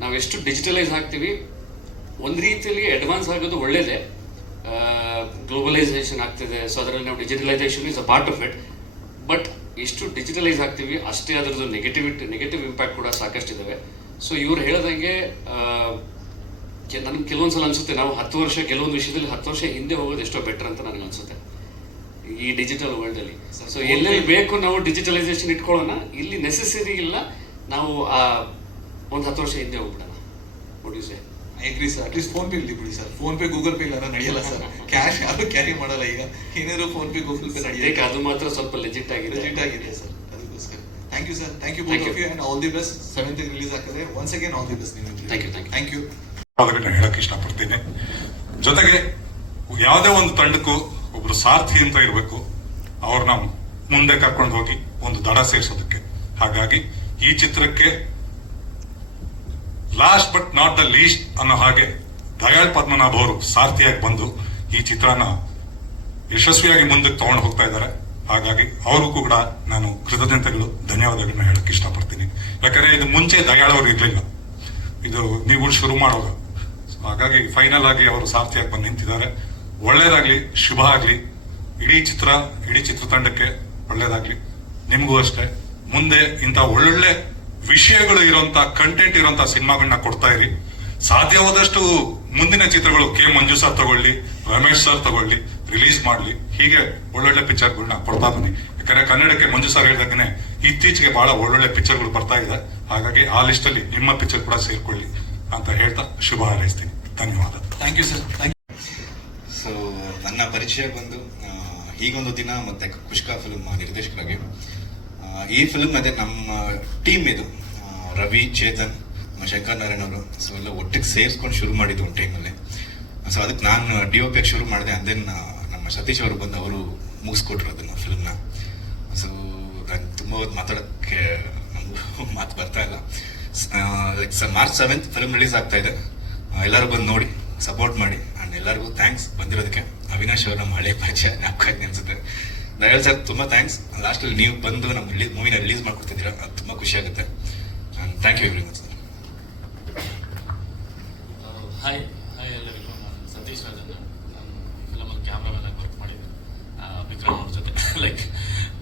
ನಾವೆಷ್ಟು ಡಿಜಿಟಲೈಸ್ ಆಗ್ತೀವಿ, ಒಂದು ರೀತಿಯಲ್ಲಿ ಅಡ್ವಾನ್ಸ್ ಆಗೋದು ಒಳ್ಳೇದೇ. ಗ್ಲೋಬಲೈಸೇಷನ್ ಆಗ್ತಿದೆ. ಸೊ ಅದರಲ್ಲಿ ನಾವು digitalisation is a part of it. But ಎಷ್ಟು ಡಿಜಿಟಲೈಸ್ ಆಗ್ತೀವಿ ಅಷ್ಟೇ ಅದರದ್ದು ನೆಗೆಟಿವ್ ಇಂಪ್ಯಾಕ್ಟ್ ಕೂಡ ಸಾಕಷ್ಟಿದ್ದಾವೆ. ಸೊ ಇವ್ರು ಹೇಳ್ದಂಗೆ ನನಗೆ ಕೆಲವೊಂದ್ಸಲ ಅನ್ಸುತ್ತೆ, ನಾವು 10 ವರ್ಷ ಕೆಲವೊಂದು ವಿಷಯದಲ್ಲಿ 10 ವರ್ಷ ಹಿಂದೆ ಹೋಗೋದು ಎಷ್ಟೋ ಬೆಟರ್ ಅಂತ ನನಗೆ ಅನ್ಸುತ್ತೆ ಈ ಡಿಜಿಟಲ್ ವರ್ಲ್ಡ್ ಅಲ್ಲಿ. ಸೊ ಎಲ್ಲೆಲ್ಲಿ ಬೇಕು ನಾವು ಡಿಜಿಟಲೈಸೇಷನ್ ಇಟ್ಕೊಳ್ಳೋಣ, ಇಲ್ಲಿ ನೆಸೆಸರಿ ಇಲ್ಲ ನಾವು ಒಂದು 10 ವರ್ಷ ಹಿಂದೆ ಹೋಗ್ಬಿಡೋಣ. ನೋಡಿಸೆ agree sir. At least PhonePe ಇಲ್ಲಿ ಬಿಡಿ sir. PhonePe Google Pay ಇಲ್ಲ ನಡೆಯಲ್ಲ ಸರ್. ಕ್ಯಾಶ್ ಯಾರು ಕ್ಯಾರಿ ಮಾಡಲ್ಲ ಈಗ. ಏನಾದ್ರು ಫೋನ್ ಪೇ ಗೂಗಲ್ ಪೇ ನಡೆಯಲ್ಲ. ಅದು ಮಾತ್ರ ಸ್ವಲ್ಪ ಲೆಜಿಟ್ ಆಗಿದೆ ಸರ್. ಅದಕ್ಕೋಸ್ಕರ thank you sir. Thank you both of you and all the best. 7th release ಆಗ್ತದೆ. Once again all the best. Thank you. Thank you. ನಾನು ಹೇಳಕ್ ಇಷ್ಟಪಡ್ತೀನಿ. ಜೊತೆಗೆ ಯಾವುದೇ ಒಂದು ತಂಡಕ್ಕೂ ಒಬ್ರು ಸಾರ್ಥಿ ಅಂತ ಇರಬೇಕು, ಅವ್ರನ್ನ ಮುಂದೆ ಕರ್ಕೊಂಡು ಹೋಗಿ ಒಂದು ದಡ ಸೇರಿಸೋದಕ್ಕೆ. ಹಾಗಾಗಿ ಈ ಚಿತ್ರಕ್ಕೆ last but not the least ಅನ್ನೋ ಹಾಗೆ ದಯಾಳ್ ಪದ್ಮನಾಭ್ ಅವರು ಸಾರ್ಥಿಯಾಗಿ ಬಂದು ಈ ಚಿತ್ರನ ಯಶಸ್ವಿಯಾಗಿ ಮುಂದಕ್ಕೆ ತಗೊಂಡು ಹೋಗ್ತಾ ಇದ್ದಾರೆ. ಹಾಗಾಗಿ ಅವ್ರಿಗೂ ಕೂಡ ನಾನು ಕೃತಜ್ಞತೆಗಳು, ಧನ್ಯವಾದಗಳನ್ನ ಹೇಳಕ್ ಇಷ್ಟಪಡ್ತೀನಿ. ಯಾಕಂದ್ರೆ ಇದು ಮುಂಚೆ ದಯಾಳ್ ಅವರು ಇರ್ಲಿಲ್ಲ, ಇದು ನೀವು ಶುರು ಮಾಡುವಾಗ. ಹಾಗಾಗಿ ಫೈನಲ್ ಆಗಿ ಅವರು ಸಾರ್ಥಿಯಾಗಿ ಬಂದು ನಿಂತಿದ್ದಾರೆ. ಒಳ್ಳೇದಾಗ್ಲಿ, ಶುಭ ಆಗ್ಲಿ. ಇಡೀ ಚಿತ್ರತಂಡಕ್ಕೆ ಒಳ್ಳೇದಾಗ್ಲಿ. ನಿಮಗೂ ಅಷ್ಟೇ. ಮುಂದೆ ಇಂಥ ಒಳ್ಳೊಳ್ಳೆ ವಿಷಯಗಳು ಇರುವಂತ, ಕಂಟೆಂಟ್ ಇರುವಂತ ಸಿನಿಮಾಗಳನ್ನ ಕೊಡ್ತಾ ಇರಿ. ಸಾಧ್ಯವಾದಷ್ಟು ಮುಂದಿನ ಚಿತ್ರಗಳು ಕೆ ಮಂಜು ಸರ್ ತಗೊಳ್ಳಿ, ರಮೇಶ್ ಸರ್ ತಗೊಳ್ಳಿ, ರಿಲೀಸ್ ಮಾಡ್ಲಿ. ಹೀಗೆ ಒಳ್ಳೊಳ್ಳೆ ಪಿಕ್ಚರ್ಗಳನ್ನ ಕೊಡ್ತಾ ಬನ್ನಿ. ಯಾಕಂದ್ರೆ ಕನ್ನಡಕ್ಕೆ ಮಂಜು ಸರ್ ಹೇಳಿದಾಗನೆ ಇತ್ತೀಚೆಗೆ ಬಹಳ ಒಳ್ಳೊಳ್ಳೆ ಪಿಕ್ಚರ್ಗಳು ಬರ್ತಾ ಇದೆ. ಹಾಗಾಗಿ ಆ ಲಿಸ್ಟ್ ಅಲ್ಲಿ ನಿಮ್ಮ ಪಿಕ್ಚರ್ ಕೂಡ ಸೇರ್ಕೊಳ್ಳಿ ಅಂತ ಹೇಳ್ತಾ ಶುಭ ಹಾರೈಸ್ತೀನಿ. ಧನ್ಯವಾದ. Thank you sir. Thank you. So ನನ್ನ ಪರಿಚಯ ಬಂದು ಹೀಗೊಂದು ದಿನ ಮತ್ತೆ ಕುಷ್ಕಾ ಫಿಲ್ಮ್ ನಿರ್ದೇಶಕರಾಗಿ. ಈ ಫಿಲ್ಮ್ ಅದೇ ನಮ್ಮ ಟೀಮ್ ಇದು, ರವಿ, ಚೇತನ್, ಶಂಕರ್ ನಾರಾಯಣ್ ಅವರು. ಸೊ ಎಲ್ಲ ಒಟ್ಟಿಗೆ ಸೇರಿಸ್ಕೊಂಡು ಶುರು ಮಾಡಿದ್ದು ಒಂದು ಟೈಮಲ್ಲಿ. ಸೊ ಅದಕ್ಕೆ ನಾನು DOP ಶುರು ಮಾಡಿದೆ. ಅಂದೇನ್ ನಮ್ಮ ಸತೀಶ್ ಅವರು ಬಂದು ಅವರು ಮುಗಿಸ್ಕೊಟ್ರು ಅದನ್ನು ಫಿಲ್ಮ್ನ. ಸೊ ನಾನು ತುಂಬ ಹೊತ್ತು ಮಾತಾಡೋಕ್ಕೆ ನಮಗೂ ಮಾತು ಬರ್ತಾ ಇಲ್ಲ. Like March 7th film release ಆಗ್ತಾ ಇದೆ. ಎಲ್ಲರೂ ಬಂದು ನೋಡಿ ಸಪೋರ್ಟ್ ಮಾಡಿ. ಆ್ಯಂಡ್ ಎಲ್ಲರಿಗೂ ಥ್ಯಾಂಕ್ಸ್ ಬಂದಿರೋದಕ್ಕೆ. ಅವಿನಾಶ್ ಅವರು ನಮ್ಮ ಹಳೆ ಪರಿಚಯ ಜ್ಞಾಪಕ ಅನ್ಸುತ್ತೆ. ದಯಾಳ್ ಸರ್ ತುಂಬ ಥ್ಯಾಂಕ್ಸ್. ಲಾಸ್ಟಲ್ಲಿ ನೀವು ಬಂದು ನಮ್ಮ ಮೂವಿನ ರಿಲೀಸ್ ಮಾಡ್ಕೊಡ್ತಿದ್ದೀರಾ, ಅದು ತುಂಬ ಖುಷಿ ಆಗುತ್ತೆ. And thank you every much sir. Hi ಎಲ್ಲರಿಗೂ. ನಾನು ಸತೀಶ್ ರಾಜನ್. ನಾನು ಫಿಲಮಲ್ಲಿ ಕ್ಯಾಮ್ರಾಮನ್ ಆಗಿ ವರ್ಕ್ ಮಾಡಿದ್ದೆ ವಿಕ್ರಮ್ ಅವ್ರ ಜೊತೆ. ಲೈಕ್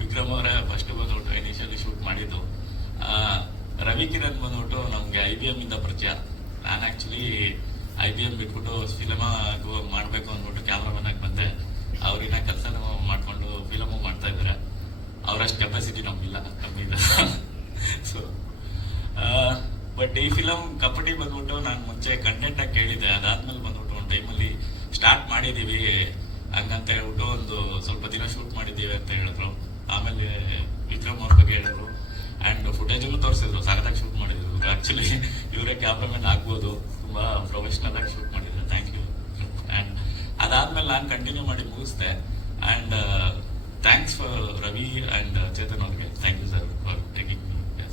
ವಿಕ್ರಮ್ ಅವರೇ ಫಸ್ಟ್ ಬಂದ್ಬಿಟ್ಟು ಇನಿಷಿಯಲಿ ಶೂಟ್ ಮಾಡಿದ್ದು. ರವಿ ಕಿರಣ್ ಬಂದ್ಬಿಟ್ಟು ನಮಗೆ IBM ಇಂದ ಪರಿಚಯ. ನಾನು ಆ್ಯಕ್ಚುಲಿ IBM ಬಿಟ್ಬಿಟ್ಟು ಫಿಲಮ ಮಾಡಬೇಕು ಅಂದ್ಬಿಟ್ಟು ಕ್ಯಾಮ್ರಾಮನ್ ಆಗಿ ಬಂದೆ. ಅವ್ರಿನ ಕೆಲಸನೂ ಮಾಡಿಕೊಂಡು ಫಿಲಮು ಮಾಡ್ತಾ ಇದ್ದಾರೆ. ಅವರಷ್ಟು ಕೆಪಾಸಿಟಿ ನಮಗಿಲ್ಲ, ಕಮ್ಮಿ ಇದೆ. ಸೊ ಬಟ್ ಈ ಫಿಲಮ್ ಕಪಟಿ ಬಂದ್ಬಿಟ್ಟು ನಾನು ಮುಂಚೆ ಕಂಟೆಂಟ್ ಆಗಿ ಕೇಳಿದ್ದೆ. ಅದಾದ್ಮೇಲೆ ಬಂದ್ಬಿಟ್ಟು ಒಂದು ಟೈಮಲ್ಲಿ ಮಾಡಿದ್ದೀವಿ ಹಂಗಂತ ಹೇಳ್ಬಿಟ್ಟು ಒಂದು ಸ್ವಲ್ಪ ದಿನ ಶೂಟ್ ಮಾಡಿದ್ದೀವಿ ಅಂತ ಹೇಳಿದ್ರು. ಆಮೇಲೆ ವಿಕ್ರಮ್ ಅವ್ರ ಬಗ್ಗೆ ಹೇಳಿದ್ರು ಆ್ಯಂಡ್ ಫುಟೇಜನ್ನು ತೋರಿಸಿದ್ರು, ಸಖತ್ತಾಗಿ ಶೂಟ್ ಮಾಡಿದ್ರು. ಆ್ಯಕ್ಚುಲಿ ಇವರೇ ಕ್ಯಾಮ್ರಾಮನ್ ಆಗ್ಬೋದು, ತುಂಬ ಪ್ರೊಫೆಷ್ನಲ್ ಆಗಿ ಶೂಟ್ ಮಾಡಿದ್ರು. Thank you. ಆ್ಯಂಡ್ ಅದಾದ್ಮೇಲೆ ನಾನು ಕಂಟಿನ್ಯೂ ಮಾಡಿ ಮುಗಿಸ್ದೆ. And thanks for Ravi and Chetan ಅವ್ರಿಗೆ. Thank you sir for taking me.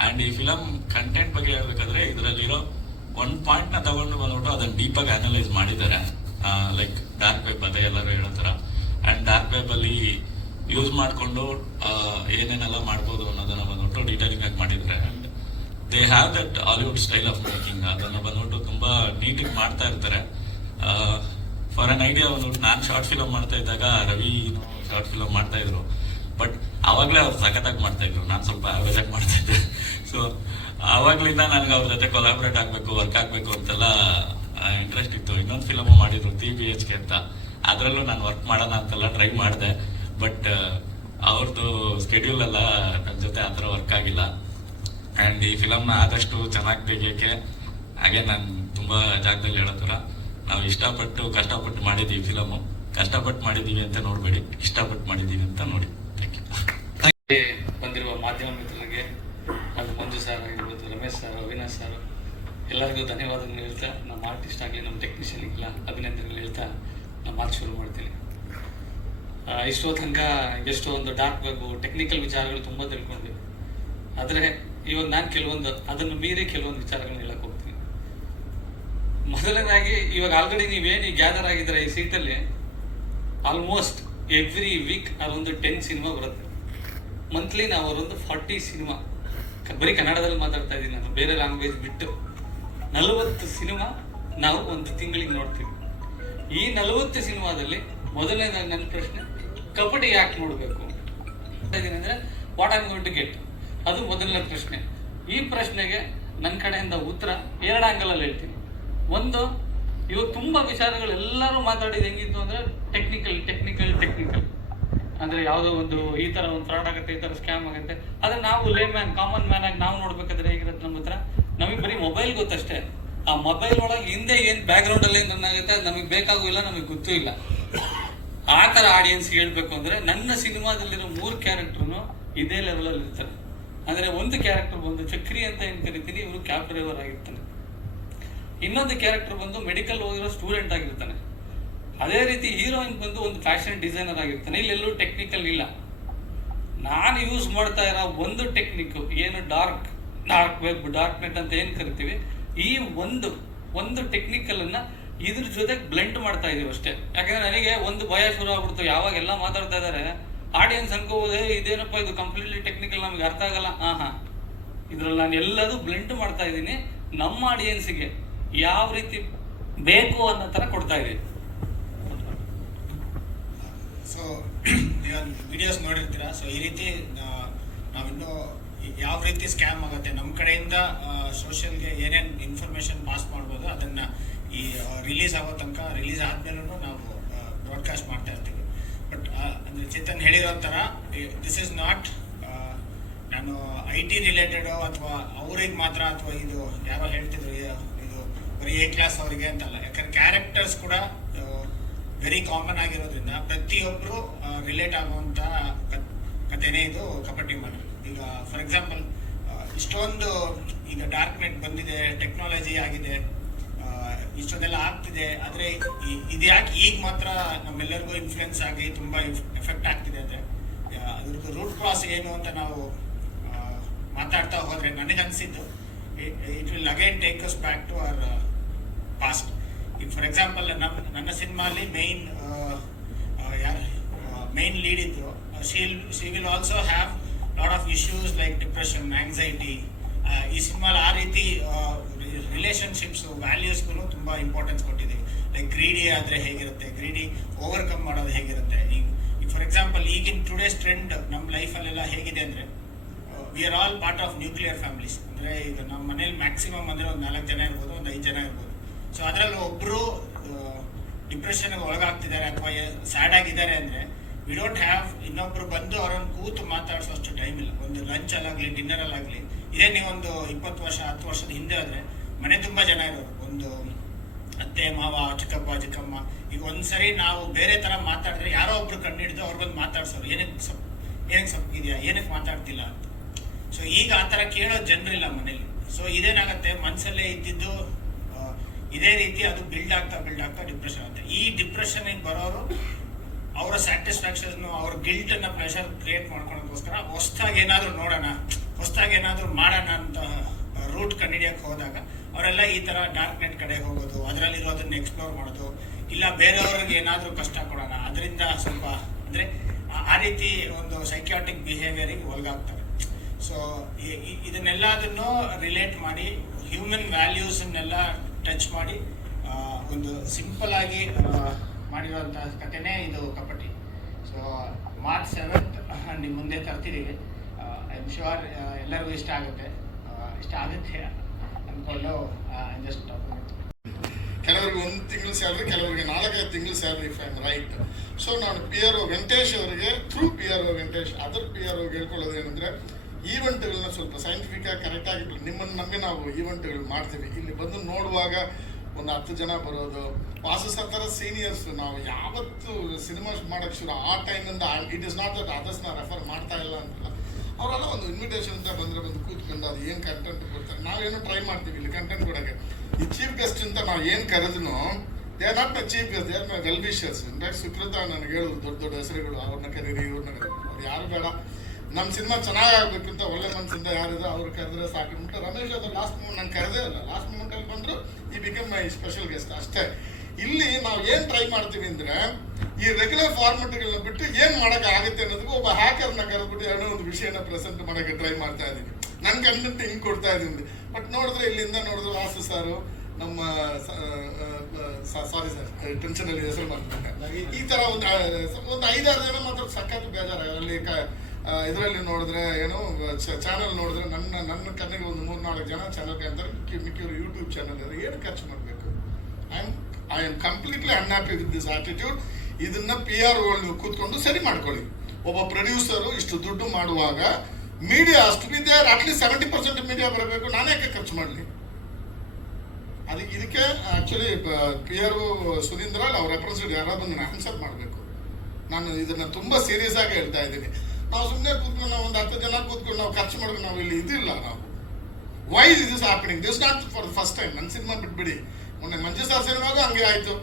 And ಈ ಫಿಲಮ್ ಕಂಟೆಂಟ್ ಬಗ್ಗೆ ಹೇಳ್ಬೇಕಾದ್ರೆ ಇದರಲ್ಲಿರೋ ಒಂದು ಪಾಯಿಂಟ್ನ ತಗೊಂಡು ಬಂದ್ಬಿಟ್ಟು ಅದನ್ನು ಡೀಪಾಗಿ ಅನಲೈಸ್ ಮಾಡಿದ್ದಾರೆ. ಲೈಕ್ ಡಾರ್ಕ್ ವೆಬ್ ಅದೇ ಎಲ್ಲರೂ ಹೇಳೋ ಥರ. ಆ್ಯಂಡ್ ಡಾರ್ಕ್ ವೆಬ್ಬಲ್ಲಿ ಯೂಸ್ ಮಾಡಿಕೊಂಡು ಏನೇನೆಲ್ಲ ಮಾಡ್ಬೋದು ಅನ್ನೋದನ್ನು ಬಂದ್ಬಿಟ್ಟು ಡೀಟೇಲಿಂಗ್ ಆಗಿ ಮಾಡಿದ್ದಾರೆ. And they have that Hollywood style of making. ಅದನ್ನು ಬಂದ್ಬಿಟ್ಟು ತುಂಬ ನೀಟಾಗಿ ಮಾಡ್ತಾ ಇರ್ತಾರೆ. ಫಾರ್ ಅನ್ ಐಡಿಯಾ ಬಂದ್ಬಿಟ್ಟು ನಾನು ಶಾರ್ಟ್ ಫಿಲಮ್ ಮಾಡ್ತಾ ಇದ್ದಾಗ ರವಿ ಶಾರ್ಟ್ ಫಿಲಮ್ ಮಾಡ್ತಾ ಇದ್ರು. ಬಟ್ ಆವಾಗಲೇ ಅವ್ರು ಸಖತ್ತಾಗಿ ಮಾಡ್ತಾ ಇದ್ರು, ನಾನು ಸ್ವಲ್ಪ ಆವರೇಜ್ ಆಗಿ ಮಾಡ್ತಾ ಇದ್ದೆ. ಸೊ ಆವಾಗ್ಲಿಂದ ನನಗೆ ಅವ್ರ ಜೊತೆ ಕೊಲಾಬ್ರೇಟ್ ಆಗಬೇಕು, ವರ್ಕ್ ಆಗಬೇಕು ಅಂತೆಲ್ಲ ಇಂಟ್ರೆಸ್ಟ್ ಇತ್ತು. ಇನ್ನೊಂದು ಫಿಲಮು ಮಾಡಿದ್ರು 3 BHK ಅಂತ, ಅದರಲ್ಲೂ ನಾನು ವರ್ಕ್ ಮಾಡೋಣ ಅಂತೆಲ್ಲ ಟ್ರೈ ಮಾಡಿದೆ. ಬಟ್ ಅವ್ರದ್ದು ಸ್ಕೆಡ್ಯೂಲ್ ಎಲ್ಲ ನನ್ನ ಜೊತೆ ಆ ಥರ ವರ್ಕ್ ಆಗಿಲ್ಲ. ಆ್ಯಂಡ್ ಈ ಫಿಲಮ್ನ ಆದಷ್ಟು ಚೆನ್ನಾಗಿ ತೆಗಿಯೋಕ್ಕೆ ಹಾಗೆ ನಾನು ತುಂಬ ಜಾಗದಲ್ಲಿ ಹೇಳೋ ಥರ ನಾವು ಇಷ್ಟಪಟ್ಟು ಕಷ್ಟಪಟ್ಟು ಮಾಡಿದ್ದೀವಿ ಫಿಲಮು. ಕಷ್ಟಪಟ್ಟು ಮಾಡಿದ್ದೀವಿ ಅಂತ ನೋಡಬೇಡಿ, ಇಷ್ಟಪಟ್ಟು ಮಾಡಿದ್ದೀವಿ ಅಂತ ನೋಡಿ. Thank you. ಬಂದಿರುವ ಮಾಧ್ಯಮ ಮಿತ್ರರಿಗೆ ಹಾಗೂ ಮಂಜು ಸರ್ ಆಗಿರ್ಬೋದು, ರಮೇಶ್ ಸರ್, ಅವಿನಾಶ್ ಸರ್ ಎಲ್ಲರಿಗೂ ಧನ್ಯವಾದಗಳು ಹೇಳ್ತಾ, ನಮ್ಮ ಆರ್ಟಿಸ್ಟ್ ಆಗಲಿ ನಮ್ಮ ಟೆಕ್ನಿಷಿಯನ್ಗೆಲ್ಲ ಅಭಿನಂದನೆಗಳು ಹೇಳ್ತಾ ನಮ್ಮ ಮಾತು ಶುರು ಮಾಡ್ತೀನಿ. ಇಷ್ಟೋ ತನಕ ಎಷ್ಟೋ ಒಂದು ಡಾರ್ಕ್ ವೆಬ್ ಟೆಕ್ನಿಕಲ್ ವಿಚಾರಗಳು ತುಂಬ ತಿಳ್ಕೊಂಡ್ವಿ. ಆದರೆ ಇವಾಗ ನಾನು ಅದನ್ನು ಮೀರಿ ಕೆಲವೊಂದು ವಿಚಾರಗಳನ್ನ ಹೇಳಕ್ಕೆ ಹೋಗ್ತೀನಿ. ಮೊದಲನೇದಾಗಿ ಇವಾಗ ಆಲ್ರೆಡಿ ನೀವೇನು ಗ್ಯಾದರ್ ಆಗಿದ್ರೆ ಈ ಸೀಟಲ್ಲಿ ಆಲ್ಮೋಸ್ಟ್ ಎವ್ರಿ ವೀಕ್ ಅದೊಂದು 10 ಸಿನಿಮಾ ಬರುತ್ತೆ. ಮಂತ್ಲಿ ನಾವು ಅವರೊಂದು 40 ಸಿನಿಮಾ, ಬರೀ ಕನ್ನಡದಲ್ಲಿ ಮಾತಾಡ್ತಾ ಇದ್ದೀನಿ ನಾನು, ಬೇರೆ ಲ್ಯಾಂಗ್ವೇಜ್ ಬಿಟ್ಟು 40 ಸಿನಿಮಾ ನಾವು ಒಂದು ತಿಂಗಳಿಗೆ ನೋಡ್ತೀವಿ. ಈ 40 ಸಿನಿಮಾದಲ್ಲಿ ಮೊದಲನೇದಾಗಿ ನನ್ನ ಪ್ರಶ್ನೆ, ಕಬಡ್ಡಿ ಯಾಕೆ ನೋಡಬೇಕು ಅಂದರೆ what I'm going to get, ಅದು ಮೊದಲನೇ ಪ್ರಶ್ನೆ. ಈ ಪ್ರಶ್ನೆಗೆ ನನ್ನ ಕಡೆಯಿಂದ ಉತ್ತರ 2 ಆಂಗಲಲ್ಲಿ ಹೇಳ್ತೀನಿ. ಒಂದು, ಇವಾಗ ತುಂಬ ವಿಚಾರಗಳು ಎಲ್ಲರೂ ಮಾತಾಡಿದ್ದು ಹೆಂಗಿತ್ತು ಅಂದರೆ ಟೆಕ್ನಿಕಲ್ ಅಂದರೆ ಯಾವುದೋ ಒಂದು ಈ ಥರ ಒಂದು ಫ್ರಾಡ್ ಆಗುತ್ತೆ, ಈ ಥರ ಸ್ಕ್ಯಾಮ್ ಆಗುತ್ತೆ. ಆದರೆ ನಾವು ಕಾಮನ್ ಮ್ಯಾನ್ ಆಗಿ ನಾವು ನೋಡ್ಬೇಕಾದ್ರೆ ಹೇಗಿರುತ್ತೆ ನಮ್ಮ ಹತ್ರ, ನಮಗೆ ಬರೀ ಮೊಬೈಲ್ ಗೊತ್ತಷ್ಟೇ. ಆ ಮೊಬೈಲ್ ಒಳಗೆ ಹಿಂದೆ ಏನು ಬ್ಯಾಕ್ಗ್ರೌಂಡಲ್ಲಿ ಏನು ರನ್ ಆಗುತ್ತೆ ಅದು ನಮಗೆ ಬೇಕಾಗೂ ನಮಗೆ ಗೊತ್ತೂ ಇಲ್ಲ. ಆ ಥರ ಆಡಿಯನ್ಸ್ ಹೇಳ್ಬೇಕು ಅಂದರೆ ನನ್ನ ಸಿನಿಮಾದಲ್ಲಿರೋ 3 ಕ್ಯಾರೆಕ್ಟ್ರು ಇದೇ ಲೆವೆಲಲ್ಲಿ ಇರ್ತಾರೆ. ಅಂದರೆ ಒಂದು ಕ್ಯಾರೆಕ್ಟರ್ ಬಂದು ಚಕ್ರಿ ಅಂತ ಏನು ಕರಿತೀನಿ, ಇವರು ಕ್ಯಾಬ್ ಡ್ರೈವರ್ ಆಗಿರ್ತಾನೆ. ಇನ್ನೊಂದು ಕ್ಯಾರೆಕ್ಟರ್ ಬಂದು ಮೆಡಿಕಲ್ ಓದಿರೋ ಸ್ಟೂಡೆಂಟ್ ಆಗಿರ್ತಾನೆ. ಅದೇ ರೀತಿ ಹೀರೋಯಿನ್ ಬಂದು ಒಂದು ಫ್ಯಾಷನ್ ಡಿಸೈನರ್ ಆಗಿರ್ತಾನೆ. ಇಲ್ಲೆಲ್ಲೂ ಟೆಕ್ನಿಕಲ್ ಇಲ್ಲ. ನಾನು ಯೂಸ್ ಮಾಡ್ತಾ ಇರೋ ಒಂದು ಟೆಕ್ನಿಕ್ ಏನು ಡಾರ್ಕ್ ವೆಬ್, ಡಾರ್ಕ್ ನೆಟ್ ಅಂತ ಏನು ಕರಿತೀವಿ, ಈ ಒಂದು ಟೆಕ್ನಿಕಲನ್ನು ಇದ್ರ ಜೊತೆಗೆ ಬ್ಲೆಂಡ್ ಮಾಡ್ತಾ ಇದೀವಿ ಅಷ್ಟೇ. ಯಾಕಂದ್ರೆ ನನಗೆ ಒಂದು ಭಯ ಶುರು ಆಗ್ಬಿಡ್ತು, ಯಾವಾಗೆಲ್ಲ ಮಾತಾಡ್ತಾ ಇದ್ದಾರೆ ಆಡಿಯನ್ಸ್ ಅನ್ಕೋಬೋದೇ ಇದೇನಪ್ಪ ಇದು ಕಂಪ್ಲೀಟ್ಲಿ ಟೆಕ್ನಿಕಲ್, ನಮಗೆ ಅರ್ಥ ಆಗಲ್ಲ. ಇದ್ರಲ್ಲಿ ನಾನು ಎಲ್ಲದೂ ಬ್ಲೆಂಡ್ ಮಾಡ್ತಾ ಇದ್ದೀನಿ, ನಮ್ಮ ಆಡಿಯನ್ಸ್ಗೆ ಯಾವ ರೀತಿ ಬೇಕು ಅನ್ನೋ ಥರ ಕೊಡ್ತಾ ಇದ್ದೀನಿ. ಸೊ ನೀವು ವಿಡಿಯೋಸ್ ನೋಡಿರ್ತೀರಾ. ಸೊ ಈ ರೀತಿ ನಾವಿನ್ನೂ ಯಾವ ರೀತಿ ಸ್ಕ್ಯಾಮ್ ಆಗುತ್ತೆ, ನಮ್ಮ ಕಡೆಯಿಂದ ಸೋಷಿಯಲ್ಗೆ ಏನೇನು ಇನ್ಫಾರ್ಮೇಷನ್ ಪಾಸ್ ಮಾಡ್ಬೋದು ಅದನ್ನು ಈ ರಿಲೀಸ್ ಆಗೋ ತನಕ, ರಿಲೀಸ್ ಆದಮೇಲೂ ನಾವು ಬ್ರಾಡ್ಕಾಸ್ಟ್ ಮಾಡ್ತಾ ಇರ್ತೀವಿ. ಬಟ್ ಅಂದರೆ ಚೇತನ್ ಹೇಳಿರೋ ಥರ ದಿಸ್ ಇಸ್ ನಾಟ್ ನಾನು IT ರಿಲೇಟೆಡು ಅಥವಾ ಅವ್ರಿಗೆ ಮಾತ್ರ, ಅಥವಾ ಇದು ಯಾರೋ ಹೇಳ್ತಿದ್ರು ಇದು ಬರೀ A ಕ್ಲಾಸ್ ಅವರಿಗೆ ಅಂತಲ್ಲ. ಯಾಕಂದ್ರೆ ಕ್ಯಾರೆಕ್ಟರ್ಸ್ ಕೂಡ ವೆರಿ ಕಾಮನ್ ಆಗಿರೋದ್ರಿಂದ ಪ್ರತಿಯೊಬ್ಬರು ರಿಲೇಟ್ ಆಗುವಂಥ ಕಥೆನೇ ಇದು ಕಬಡ್ಡಿ ಮನೆ. ಈಗ ಫಾರ್ ಎಕ್ಸಾಂಪಲ್ ಇಷ್ಟೊಂದು ಈಗ ಡಾರ್ಕ್ ನೆಟ್ ಬಂದಿದೆ, ಟೆಕ್ನಾಲಜಿ ಆಗಿದೆ, ಇಷ್ಟೊಂದೆಲ್ಲ ಆಗ್ತಿದೆ. ಆದರೆ ಇದು ಯಾಕೆ ಈಗ ಮಾತ್ರ ನಮ್ಮೆಲ್ಲರಿಗೂ ಇನ್ಫ್ಲುಯೆನ್ಸ್ ಆಗಿ ತುಂಬ ಎಫೆಕ್ಟ್ ಆಗ್ತಿದೆ ಅಂದರೆ ಅದ್ರದ್ದು ರೂಟ್ ಕ್ರಾಸ್ ಏನು ಅಂತ ನಾವು ಮಾತಾಡ್ತಾ ಹೋದರೆ ನನಗನ್ಸಿದ್ದು it will again take us back to our past. ಈಗ ಫಾರ್ ಎಕ್ಸಾಂಪಲ್ ನನ್ನ ಸಿನಿಮಾಲಿ ಮೇನ್ ಲೀಡ್ ಇದ್ರು, she will also have lot of issues like depression, anxiety. ಈ ಸಿನಿಮಾಲಿ ಆ ರೀತಿ ರಿಲೇಷನ್ಶಿಪ್ಸ್, ವ್ಯಾಲ್ಯೂಸ್ಗೂ ತುಂಬ ಇಂಪಾರ್ಟೆನ್ಸ್ ಕೊಟ್ಟಿದ್ದೀವಿ. ಲೈಕ್ ಗ್ರೀಡಿ ಆದರೆ ಹೇಗಿರುತ್ತೆ, ಗ್ರೀಡಿ ಓವರ್ಕಮ್ ಮಾಡೋದು ಹೇಗಿರುತ್ತೆ. ಈಗ ಫಾರ್ ಎಕ್ಸಾಂಪಲ್ ಈಗಿನ ಟುಡೇಸ್ ಟ್ರೆಂಡ್ ನಮ್ಮ ಲೈಫಲ್ಲೆಲ್ಲ ಹೇಗಿದೆ ಅಂದರೆ V are all part of nuclear families. ಅಂದರೆ ಈಗ ನಮ್ಮ ಮನೇಲಿ ಮ್ಯಾಕ್ಸಿಮಮ್ ಅಂದರೆ ಒಂದು 4 ಜನ ಇರ್ಬೋದು, ಒಂದು 5 ಜನ ಇರ್ಬೋದು. ಸೊ ಅದರಲ್ಲಿ ಒಬ್ಬರು ಡಿಪ್ರೆಷನ್ಗೆ ಒಳಗಾಗ್ತಿದ್ದಾರೆ ಅಥವಾ ಸ್ಯಾಡ್ ಆಗಿದ್ದಾರೆ ಅಂದರೆ ವಿ ಡೋಂಟ್ ಹ್ಯಾವ್ ಇನ್ನೊಬ್ರು ಬಂದು ಅವರನ್ನು ಕೂತು ಮಾತಾಡಿಸೋಷ್ಟು ಟೈಮ್ ಇಲ್ಲ. ಒಂದು ಲಂಚಲ್ಲಾಗಲಿ ಡಿನ್ನರಲ್ಲಾಗಲಿ, ಇದೇ ನೀವೊಂದು 20 ವರ್ಷ 10 ವರ್ಷದ ಹಿಂದೆ ಆದರೆ ಮನೆ ತುಂಬ ಜನ ಇರೋರು, ಒಂದು ಅತ್ತೆ ಮಾವ ಚಿಕ್ಕಪ್ಪ ಚಿಕ್ಕಮ್ಮ, ಈಗ ಒಂದ್ಸರಿ ನಾವು ಬೇರೆ ತರ ಮಾತಾಡಿದ್ರೆ ಯಾರೋ ಒಬ್ರು ಕಣ್ಣಿಡ್ದು ಅವ್ರು ಬಂದು ಮಾತಾಡ್ಸೋರು, ಏನಕ್ಕೆ ಇದೆಯಾ, ಏನಕ್ಕೆ ಮಾತಾಡ್ತಿಲ್ಲ ಅಂತ. ಸೊ ಈಗ ಆ ಥರ ಕೇಳೋ ಜನರಿಲ್ಲ ಮನೇಲಿ. ಸೊ ಇದೇನಾಗತ್ತೆ, ಮನಸ್ಸಲ್ಲೇ ಇದ್ದಿದ್ದು ಇದೇ ರೀತಿ ಅದು ಬಿಲ್ಡ್ ಆಗ್ತಾ ಡಿಪ್ರೆಷನ್ ಆಗುತ್ತೆ. ಈ ಡಿಪ್ರೆಷನ್ಗೆ ಬರೋರು ಅವರ ಸ್ಯಾಟಿಸ್ಫ್ಯಾಕ್ಷನ್, ಅವ್ರ ಗಿಲ್ಟನ್ನ ಪ್ರೆಷರ್ ಕ್ರಿಯೇಟ್ ಮಾಡ್ಕೊಳೋದಕ್ಕೋಸ್ಕರ ಹೊಸ್ದಾಗಿ ಏನಾದರೂ ನೋಡೋಣ, ಹೊಸ್ದಾಗಿ ಏನಾದರೂ ಮಾಡೋಣ ಅಂತ ರೂಟ್ ಕಂಡುಹಿಡಿಯಕ್ಕೆ ಹೋದಾಗ ಅವರೆಲ್ಲ ಈ ಥರ ಡಾರ್ಕ್ ನೆಟ್ ಕಡೆ ಹೋಗೋದು, ಅದರಲ್ಲಿರೋದನ್ನ ಎಕ್ಸ್ಪ್ಲೋರ್ ಮಾಡೋದು, ಇಲ್ಲ ಬೇರೆಯವ್ರಿಗೆ ಏನಾದರೂ ಕಷ್ಟ ಕೊಡೋಣ, ಅದರಿಂದ ಸ್ವಲ್ಪ ಅಂದರೆ ಆ ರೀತಿ ಒಂದು ಸೈಕ್ಯಾಟಿಕ್ ಬಿಹೇವಿಯರಿಗೆ ಒಳಗಾಗ್ತಾರೆ. ಸೊ ಇದನ್ನೆಲ್ಲದನ್ನು ರಿಲೇಟ್ ಮಾಡಿ ಹ್ಯೂಮನ್ ವ್ಯಾಲ್ಯೂಸನ್ನೆಲ್ಲ ಟಚ್ ಮಾಡಿ ಒಂದು ಸಿಂಪಲ್ ಆಗಿ ಮಾಡಿರುವಂತಹ ಕಥೆನೇ ಇದು ಕಪಟಿ. ಸೊ ಮಾರ್ಚ್ 7th ನಿಮ್ಮ ಮುಂದೆ ತರ್ತಿದ್ದೀವಿ. ಐ ಆಮ್ ಶ್ಯೂರ್ ಎಲ್ಲರಿಗೂ ಇಷ್ಟ ಆಗುತ್ತೆ ಅಂದ್ಕೊಂಡು ಜಸ್ಟ್ ಕೆಲವರಿಗೆ 1 ತಿಂಗಳು ಸ್ಯಾಲ್ರಿ, ಕೆಲವರಿಗೆ 4-5 ತಿಂಗಳು salary, if I am right. So ನಾನು PRO ವೆಂಕಟೇಶ್ ಅವರಿಗೆ through PRO Venkatesh other PRO ಹೇಳ್ಕೊಳ್ಳೋದು ಏನಂದರೆ, ಈವೆಂಟ್ಗಳನ್ನ ಸ್ವಲ್ಪ ಸೈಂಟಿಫಿಕ್ ಆಗಿ ಕರೆಕ್ಟ್ ಆಗಿ ನಿಮ್ಮನ್ನು ನಂಬಿ ನಾವು ಈವೆಂಟ್ಗಳು ಮಾಡ್ತೀವಿ. ಇಲ್ಲಿ ಬಂದು ನೋಡುವಾಗ ಒಂದು 10 ಜನ ಬರೋದು, ವಾಸು ಥರ ಸೀನಿಯರ್ಸ್ ನಾವು ಯಾವತ್ತು ಸಿನಿಮಾ ಮಾಡೋಕ್ಕೆ ಶುರು ಆ ಟೈಮಿಂದ, ಇಟ್ ಇಸ್ ನಾಟ್ ದಟ್ ಅದರ್ಸ್ನ ರೆಫರ್ ಮಾಡ್ತಾ ಇಲ್ಲ ಅಂತಲ್ಲ, ಅವರೆಲ್ಲ ಒಂದು ಇನ್ವಿಟೇಷನ್ ಅಂತ ಬಂದರೆ ಬಂದು ಕೂತ್ಕೊಂಡು ಅದು ಏನು ಕಂಟೆಂಟ್ ಕೊಡ್ತಾರೆ, ನಾವೇನೋ ಟ್ರೈ ಮಾಡ್ತೀವಿ ಇಲ್ಲಿ ಕಂಟೆಂಟ್ ಕೊಡೋಕ್ಕೆ. ಈ ಚೀಫ್ ಗೆಸ್ಟ್ ಅಂತ ನಾವು ಏನು ಕರೆದ್ನು, they are not my chief guest, they are my well wishers. In fact Sukrutha ನನಗೆ ಹೇಳೋದು ದೊಡ್ಡ ಹೆಸರುಗಳು, ಅವ್ರನ್ನ ಕರೀರಿ ಇವ್ರನ್ನ ಕರೀರಿ, ಅವ್ರು ಯಾರು ಬೇಡ, ನಮ್ಮ ಸಿನಿಮಾ ಚೆನ್ನಾಗಾಗಬೇಕಂತ ಒಳ್ಳೆ ಮನಸ್ಸಿಂದ ಯಾರಿದೆ ಅವ್ರು ಕರೆದ್ರೆ ಸಾಕು ಅಂತ. ರಮೇಶ್ ಅದು ಲಾಸ್ಟ್ ಮೂಮೆಂಟ್ ನಾನು ಕರೆದೇ ಇಲ್ಲ, ಲಾಸ್ಟ್ ಮೂಮೆಂಟಲ್ಲಿ ಬಂದರು, ಈ ಬಿಕಮ್ ಮೈ ಸ್ಪೆಷಲ್ ಗೆಸ್ಟ್ ಅಷ್ಟೇ. ಇಲ್ಲಿ ನಾವು ಏನು ಟ್ರೈ ಮಾಡ್ತೀವಿ ಅಂದರೆ, ಈ ರೆಗ್ಯುಲರ್ ಫಾರ್ಮೆಟ್ಗಳನ್ನ ಬಿಟ್ಟು ಏನು ಮಾಡೋಕೆ ಆಗುತ್ತೆ ಅನ್ನೋದಕ್ಕೆ ಒಬ್ಬ ಹ್ಯಾಕರ್ನ ಕರೆದ್ಬಿಟ್ಟು ಏನೋ ಒಂದು ವಿಷಯನ ಪ್ರೆಸೆಂಟ್ ಮಾಡೋಕ್ಕೆ ಟ್ರೈ ಮಾಡ್ತಾ ಇದ್ದೀವಿ. ನನ್ನ ಕಂಟೆಂಟ್ ಹಿಂಗೆ ಕೊಡ್ತಾ ಇದ್ದೀನಿ. ಬಟ್ ನೋಡಿದ್ರೆ ಇಲ್ಲಿಂದ ನೋಡಿದ್ರೆ ವಾಸು ಸಾರು, ನಮ್ಮ ಸಾರಿ ಸರ್ ಟೆನ್ಷನಲ್ಲಿ ಹೆಸರು ಮಾಡ್ತಾರೆ, ಈ ಥರ ಒಂದು 5-6 ಜನ ಮಾತ್ರ ಸಖತ್ ಬೇಜಾರಾಗ. ಅಲ್ಲಿ ಇದರಲ್ಲಿ ನೋಡಿದ್ರೆ ಏನು ಚಾನಲ್ ನೋಡಿದ್ರೆ ನನ್ನ ಕಣ್ಣಿಗೆ ಒಂದು 3-4 ಜನ ಚಾನಲ್ ಅಂತಾರೆ, ಮಿಕ್ಕಿಯವರು ಯೂಟ್ಯೂಬ್ ಚಾನಲ್ ಇದ್ದಾರೆ. ಏನು ಖರ್ಚು ಮಾಡಬೇಕು? I am completely unhappy with this attitude. ಇದನ್ನ PRO ನೀವು ಕೂತ್ಕೊಂಡು ಸರಿ ಮಾಡ್ಕೊಳ್ಳಿ. ಒಬ್ಬ ಪ್ರೊಡ್ಯೂಸರು ಇಷ್ಟು ದುಡ್ಡು ಮಾಡುವಾಗ ಮೀಡಿಯಾ ಅಷ್ಟು ಇದೆ, ಅಟ್ಲೀಸ್ಟ್ 70% ಮೀಡಿಯಾ ಬರಬೇಕು, ನಾನೇ ಖರ್ಚು ಮಾಡಲಿ. ಇದಕ್ಕೆ ಆಕ್ಚುಲಿ PRO ಸುಧೀಂದ್ರ ಅವ್ರ ರೆಪ್ರೆಸೆಂಟೇಟಿವ್ ಯಾರಾದ್ರೂ ಆನ್ಸರ್ ಮಾಡಬೇಕು. ನಾನು ಇದನ್ನ ತುಂಬಾ ಸೀರಿಯಸ್ ಆಗಿ ಹೇಳ್ತಾ ಇದ್ದೀನಿ. ನಾವು ಸುಮ್ಮನೆ ಕೂತ್ಕೊಂಡು ನಾವು ಒಂದು 10 ಜನ ಕೂತ್ಕೊಂಡು ನಾವು ಖರ್ಚು ಮಾಡೋದು ನಾವು ಇಲ್ಲಿ ಇದಿಲ್ಲ. ನಾವು why this is happening, this not for the first time. ನನ್ನ ಸಿನಿಮಾ ಬಿಟ್ಬಿಡಿ, ಮೊನ್ನೆ ಮಂಜು ಸರ್ ಸಿನಿಮಾಗೂ ಹಂಗೆ ಆಯಿತು.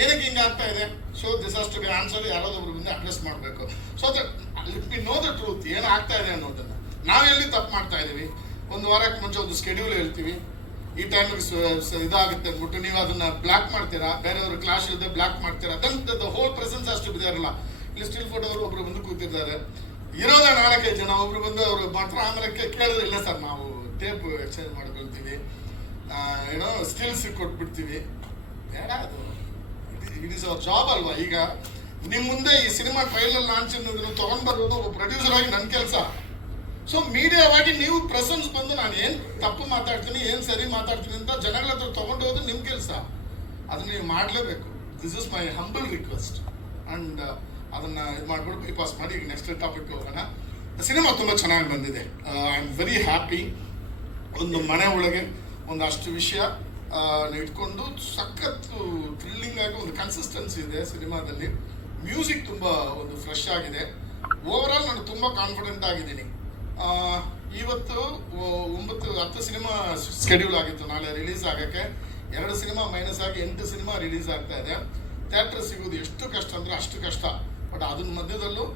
ಏನಕ್ಕೆ ಹಿಂಗೆ ಆಗ್ತಾ ಇದೆ? So this has to be answer. ಯಾರಾದೊಬ್ರು ಮುಂದೆ ಅಡ್ರೆಸ್ ಮಾಡಬೇಕು. So that let me know the truth, ಏನು ಆಗ್ತಾ ಇದೆ ಅನ್ನೋದನ್ನು. ನಾವೆಲ್ಲಿ ತಪ್ಪು ಮಾಡ್ತಾ ಇದ್ದೀವಿ? ಒಂದು ವಾರಕ್ಕೆ ಮುಂಚೆ ಒಂದು ಸ್ಕೆಡ್ಯೂಲ್ ಹೇಳ್ತೀವಿ, ಈ ಟೈಮಿಗೆ ಇದಾಗುತ್ತೆ ಅಂದ್ಬಿಟ್ಟು ನೀವು ಅದನ್ನ ಬ್ಲಾಕ್ ಮಾಡ್ತೀರಾ, ಬೇರೆಯವ್ರ ಕ್ಲಾಶ್ ಇಲ್ಲದೆ ಬ್ಲಾಕ್ ಮಾಡ್ತೀರಾ. ದೆನ್ ದ ಹೋಲ್ ಪ್ರೆಸೆನ್ಸ್ ಅಷ್ಟು ಬಿದ್ದಾರಲ್ಲ. ಇಲ್ಲಿ ಸ್ಟಿಲ್ ಫೋಟೋ ಅವರು ಒಬ್ರು ಬಂದು ಕೂತಿದ್ದಾರೆ, ಇರೋದೇ 4-5 ಜನ. ಒಬ್ರು ಬಂದು ಅವರು ಮಾತ್ರ ಆಮೇಲೆ ಕೇಳಿದ್ರೆ ಇಲ್ಲ ಸರ್ ನಾವು ಟೇಪ್ ಎಕ್ಸ್ಚೇಂಜ್ ಮಾಡ್ಕೊಳ್ತೀವಿ, ಏನೋ ಸ್ಟಿಲ್ಸ್ ಕೊಟ್ಬಿಡ್ತೀವಿ. ಬೇಡ, ಅದು ಇಟ್ ಈಸ್ ಅವರ್ ಜಾಬ್ ಅಲ್ವಾ? ಈಗ ನಿಮ್ಮ ಮುಂದೆ ಈ ಸಿನಿಮಾ ಟ್ರೈಲರ್ ಲಾಂಚ್ ಅನ್ನೋದನ್ನು ತೊಗೊಂಡು ಬರೋದು ಒಬ್ಬ ಪ್ರೊಡ್ಯೂಸರ್ ಆಗಿ ನನ್ನ ಕೆಲಸ. ಸೊ ಮೀಡಿಯಾವಾಗಿ ನೀವು ಪ್ರೆಸೆನ್ಸ್ ಬಂದು ನಾನು ಏನು ತಪ್ಪು ಮಾತಾಡ್ತೀನಿ, ಏನು ಸರಿ ಮಾತಾಡ್ತೀನಿ ಅಂತ ಜನಗಳ ಹತ್ರ ತೊಗೊಂಡು ಹೋದ್ರೆ ನಿಮ್ಮ ಕೆಲಸ. ಅದನ್ನ ನೀವು ಮಾಡಲೇಬೇಕು. This is my humble request. And ಅದನ್ನು ಇದು ಮಾಡಿಬಿಟ್ಟು ಬೈಪಾಸ್ ಮಾಡಿ ಈಗ ನೆಕ್ಸ್ಟ್ ಟಾಪಿಕ್ ಹೋಗೋಣ. ಸಿನಿಮಾ ತುಂಬ ಚೆನ್ನಾಗಿ ಬಂದಿದೆ. I am very happy. ಒಂದು ಮನೆ ಒಳಗೆ ಒಂದಷ್ಟು ವಿಷಯ ಇಟ್ಕೊಂಡು ಸಖತ್ತು ಥ್ರಿಲ್ಲಿಂಗ್ ಆಗಿ ಒಂದು ಕನ್ಸಿಸ್ಟೆನ್ಸಿ ಇದೆ ಸಿನಿಮಾದಲ್ಲಿ. ಮ್ಯೂಸಿಕ್ ತುಂಬ ಒಂದು ಫ್ರೆಶ್ ಆಗಿದೆ. ಓವರ್ ಆಲ್ ನಾನು ತುಂಬ ಕಾನ್ಫಿಡೆಂಟ್ ಆಗಿದ್ದೀನಿ. ಇವತ್ತು 9-10 ಸಿನಿಮಾ ಸ್ಕೆಡ್ಯೂಲ್ ಆಗಿತ್ತು ನಾಳೆ ರಿಲೀಸ್ ಆಗೋಕ್ಕೆ. 2 ಸಿನಿಮಾ ಮೈನಸ್ ಆಗಿ 8 ಸಿನಿಮಾ ರಿಲೀಸ್ ಆಗ್ತಾ ಇದೆ. ಥಿಯೇಟರ್ ಸಿಗೋದು ಎಷ್ಟು ಕಷ್ಟ ಅಂದರೆ ಅಷ್ಟು ಕಷ್ಟ. ಬಟ್ ಅದನ್ನ ಮಧ್ಯದಲ್ಲೂ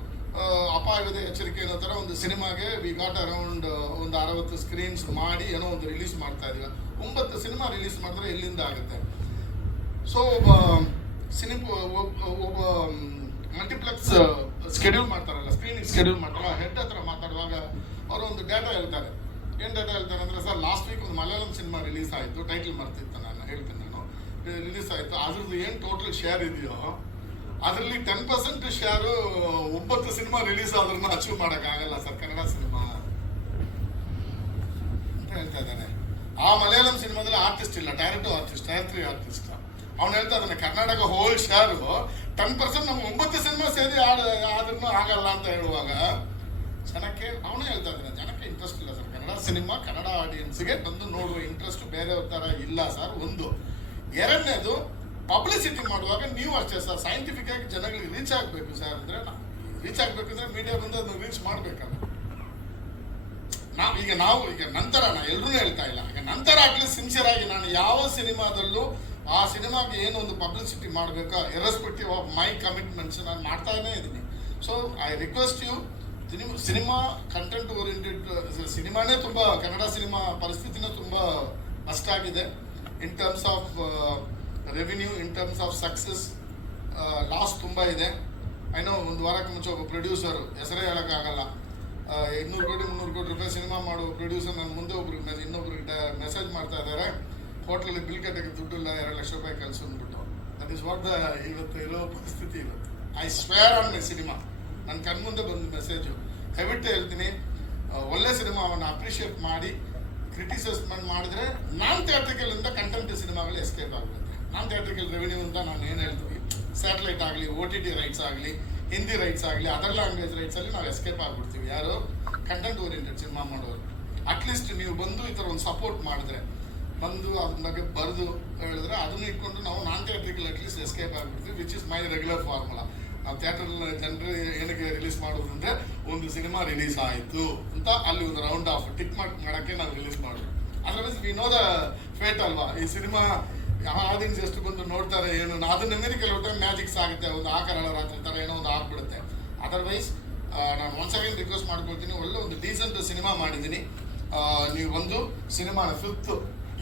ಅಪಾಯದ ಎಚ್ಚರಿಕೆ ಅನ್ನೋ ಥರ ಒಂದು ಸಿನಿಮಾಗೆ ವಿ ಗಾಟ್ ಅರೌಂಡ್ ಒಂದು 60 ಸ್ಕ್ರೀನ್ಸ್ ಮಾಡಿ ಏನೋ ಒಂದು ರಿಲೀಸ್ ಮಾಡ್ತಾ ಇದೀವಿ. 9 ಸಿನಿಮಾ ರಿಲೀಸ್ ಮಾಡಿದ್ರೆ ಎಲ್ಲಿಂದ ಆಗುತ್ತೆ? ಸೊ ಒಬ್ಬ ಮಲ್ಟಿಪ್ಲೆಕ್ಸ್ ಸ್ಕೆಡ್ಯೂಲ್ ಮಾಡ್ತಾರಲ್ಲ, ಸ್ಕ್ರೀನಿಂಗ್ ಸ್ಕೆಡ್ಯೂಲ್ ಮಾಡ್ತಾರಲ್ಲ, ಹೆಡ್ ಹತ್ರ ಮಾತಾಡುವಾಗ ಅವರು ಒಂದು ಡೇಟಾ ಹೇಳ್ತಾರೆ. ಏನು ಡೇಟಾ ಹೇಳ್ತಾರೆ ಅಂದರೆ, ಸರ್ ಲಾಸ್ಟ್ ವೀಕ್ ಒಂದು ಮಲಯಾಳಂ ಸಿನಿಮಾ ರಿಲೀಸ್ ಆಯಿತು, ಟೈಟಲ್ ಮಾಡ್ತಿತ್ತು, ನಾನು ಹೇಳ್ತೀನಿ, ನಾನು ರಿಲೀಸ್ ಆಯಿತು, ಅದ್ರದ್ದು ಏನು ಟೋಟಲ್ ಶೇರ್ ಇದೆಯೋ ಅದರಲ್ಲಿ 10% ಶೇರು 9 ಸಿನಿಮಾ ರಿಲೀಸ್ ಆದ್ರೂ ಅಚೀವ್ ಮಾಡೋಕ್ಕಾಗಲ್ಲ ಸರ್ ಕನ್ನಡ ಸಿನಿಮಾ ಅಂತ ಹೇಳ್ತಾ ಇದ್ದಾನೆ. ಆ ಮಲಯಾಳಂ ಸಿನಿಮಾದಲ್ಲಿ ಆರ್ಟಿಸ್ಟ್ ಇಲ್ಲ, ಡೈರೆಕ್ಟರ್ ಆರ್ಟಿಸ್ಟ್, ಡೈರೆಕ್ಟರಿ ಆರ್ಟಿಸ್ಟ್. ಅವ್ನು ಹೇಳ್ತಾ ಇದ್ದಾನೆ ಕರ್ನಾಟಕ ಹೋಲ್ ಶೇರು 10% ನಮ್ಮ 9 ಸಿನಿಮಾ ಸೇರಿ ಆದ್ರೂ ಆಗಲ್ಲ ಅಂತ ಹೇಳುವಾಗ ಜನಕ್ಕೆ ಅವನೇ ಹೇಳ್ತಾ ಇದ್ದಾನೆ, ಜನಕ್ಕೆ ಇಂಟ್ರೆಸ್ಟ್ ಇಲ್ಲ ಸರ್ ಕನ್ನಡ ಸಿನಿಮಾ, ಕನ್ನಡ ಆಡಿಯನ್ಸ್ಗೆ ಬಂದು ನೋಡುವ ಇಂಟ್ರೆಸ್ಟ್ ಬೇರೆಯವ್ರ ಥರ ಇಲ್ಲ ಸರ್. ಒಂದು ಎರಡನೇದು ಪಬ್ಲಿಸಿಟಿ ಮಾಡುವಾಗ ನೀವು ಅಷ್ಟೇ ಸರ್, ಸೈಂಟಿಫಿಕ್ ಆಗಿ ಜನಗಳಿಗೆ ರೀಚ್ ಆಗಬೇಕು ಸರ್. ಅಂದರೆ ರೀಚ್ ಆಗಬೇಕಂದ್ರೆ ಮೀಡಿಯಾ ಬಂದು ಅದನ್ನು ರೀಚ್ ಮಾಡಬೇಕಲ್ಲ. ನಾವು ಈಗ ನಂತರ ನಾ ಎಲ್ಲರೂ ಹೇಳ್ತಾ ಇಲ್ಲ, ಈಗ ನಂತರ ಅಟ್ಲೀಸ್ಟ್ ಸಿನ್ಸಿಯರ್ ಆಗಿ ನಾನು ಯಾವ ಸಿನಿಮಾದಲ್ಲೂ ಆ ಸಿನಿಮಾಗೆ ಏನು ಒಂದು ಪಬ್ಲಿಸಿಟಿ ಮಾಡಬೇಕಾ, ಇರ್ರೆಸ್ಪೆಕ್ಟಿವ್ ಆಫ್ ಮೈ ಕಮಿಟ್ಮೆಂಟ್ಸ್ ನಾನು ಮಾಡ್ತಾನೇ ಇದ್ದೀನಿ. So I request you, cinema content oriented ಸಿನಿಮಾನೇ ತುಂಬ, ಕನ್ನಡ ಸಿನಿಮಾ ಪರಿಸ್ಥಿತಿನೇ ತುಂಬ ಅಷ್ಟಾಗಿದೆ in terms of revenue, in terms of success. Loss ತುಂಬ ಇದೆ. ಏನೋ ಒಂದು ವಾರಕ್ಕೆ ಮುಂಚೆ ಒಬ್ಬ ಪ್ರೊಡ್ಯೂಸರು, ಹೆಸರೇ ಹೇಳೋಕ್ಕಾಗಲ್ಲ, 200 ಕೋಟಿ 300 ಕೋಟಿ ರೂಪಾಯಿ ಸಿನಿಮಾ ಮಾಡುವ ಪ್ರೊಡ್ಯೂಸರ್ ನನ್ನ ಮುಂದೆ ಇನ್ನೊಬ್ರಿಗೆ ಮೆಸೇಜ್ ಮಾಡ್ತಾ ಇದ್ದಾರೆ, ಹೋಟ್ಲಲ್ಲಿ ಬಿಲ್ ಕಟ್ಟಕ್ಕೆ ದುಡ್ಡಿಲ್ಲ, 2 ಲಕ್ಷ ರೂಪಾಯಿ ಕಳಿಸು ಅಂದ್ಬಿಟ್ಟು. ದಟ್ ಈಸ್ ವಾಟ್ ಇವತ್ತು ಇರೋ ಪರಿಸ್ಥಿತಿ ಇವತ್ತು. I square on my cinema, ನನ್ನ ಕಣ್ಮುಂದೆ ಬಂದ ಮೆಸೇಜು. ದಯವಿಟ್ಟು ಹೇಳ್ತೀನಿ, ಒಳ್ಳೆ ಸಿನಿಮಾವನ್ನು ಅಪ್ರಿಷಿಯೇಟ್ ಮಾಡಿ ಕ್ರಿಟಿಸೈಸ್ಮೆಂಟ್ ಮಾಡಿದ್ರೆ ನಾನ್ ಥಿಯೇಟ್ರಿಕಲಿಂದ ಕಂಟೆಂಟ್ ಸಿನಿಮಾಗಳು ಎಸ್ಕೇಪ್ ಆಗಿಬಿಡುತ್ತೆ. ನಾನ್ ಥಿಯೇಟ್ರಿಕಲ್ ರೆವಿನ್ಯೂ ಅಂತ ನಾನು ಏನು ಹೇಳ್ತೀವಿ, ಸ್ಯಾಟಲೈಟ್ ಆಗಲಿ, OTT ರೈಟ್ಸ್ ಆಗಲಿ, ಹಿಂದಿ ರೈಟ್ಸ್ ಆಗಲಿ, ಅದರ್ ಲ್ಯಾಂಗ್ವೇಜ್ ರೈಟ್ಸಲ್ಲಿ ನಾವು ಎಸ್ಕೇಪ್ ಆಗಿಬಿಡ್ತೀವಿ. ಯಾರು ಕಂಟೆಂಟ್ ಓರಿಯೆಂಟೆಡ್ ಸಿನಿಮಾ ಮಾಡೋರು. ಅಟ್ಲೀಸ್ಟ್ ನೀವು ಬಂದು ಈ ಥರ ಒಂದು ಸಪೋರ್ಟ್ ಮಾಡಿದ್ರೆ, ಬಂದು ಅದ್ರ ಬಗ್ಗೆ ಬರೆದು ಹೇಳಿದ್ರೆ, ಅದನ್ನ ಇಟ್ಕೊಂಡು ನಾವು ನಾನ್ ಥಿಯೇಟ್ರಿಕಲ್ ಅಟ್ಲೀಸ್ಟ್ ಎಸ್ಕೇಪ್ ಆಗಿಬಿಡ್ತೀವಿ, which is my regular formula. ನಾವು ಥಿಯೇಟರ್ನ ಜನರು ಏನಕ್ಕೆ ರಿಲೀಸ್ ಮಾಡೋದು ಅಂದರೆ, ಒಂದು ಸಿನಿಮಾ ರಿಲೀಸ್ ಆಯಿತು ಅಂತ ಅಲ್ಲಿ ಒಂದು ರೌಂಡ್ ಆಫ್ ಟಿಕ್ ಮಾಡೋಕ್ಕೆ ನಾವು ರಿಲೀಸ್ ಮಾಡೋದು. Otherwise we know the fate ಅಲ್ವಾ, ಈ ಸಿನಿಮಾ ಆಡಿಯನ್ಸ್ ಎಷ್ಟು ಬಂದು ನೋಡ್ತಾರೆ ಏನು, ಅದನ್ನ ಮೇಲೆ ಕೆಲವು ಟೈಮ್ ಮ್ಯಾಜಿಕ್ಸ್ ಆಗುತ್ತೆ, ಒಂದು ಆಕರಣ ರಾತ್ರಿ ಥರ ಏನೋ ಒಂದು ಆಗ್ಬಿಡುತ್ತೆ. ಅದರ್ವೈಸ್ ನಾನು ಒನ್ಸ್ ಅಗೇನ್ ರಿಕ್ವೆಸ್ಟ್ ಮಾಡ್ಕೊಳ್ತೀನಿ, ಒಳ್ಳೆ ಒಂದು ಡೀಸೆಂಟ್ ಸಿನಿಮಾ ಮಾಡಿದ್ದೀನಿ. ನೀವು ಒಂದು ಸಿನಿಮಾನ ಫಿಫ್ತ್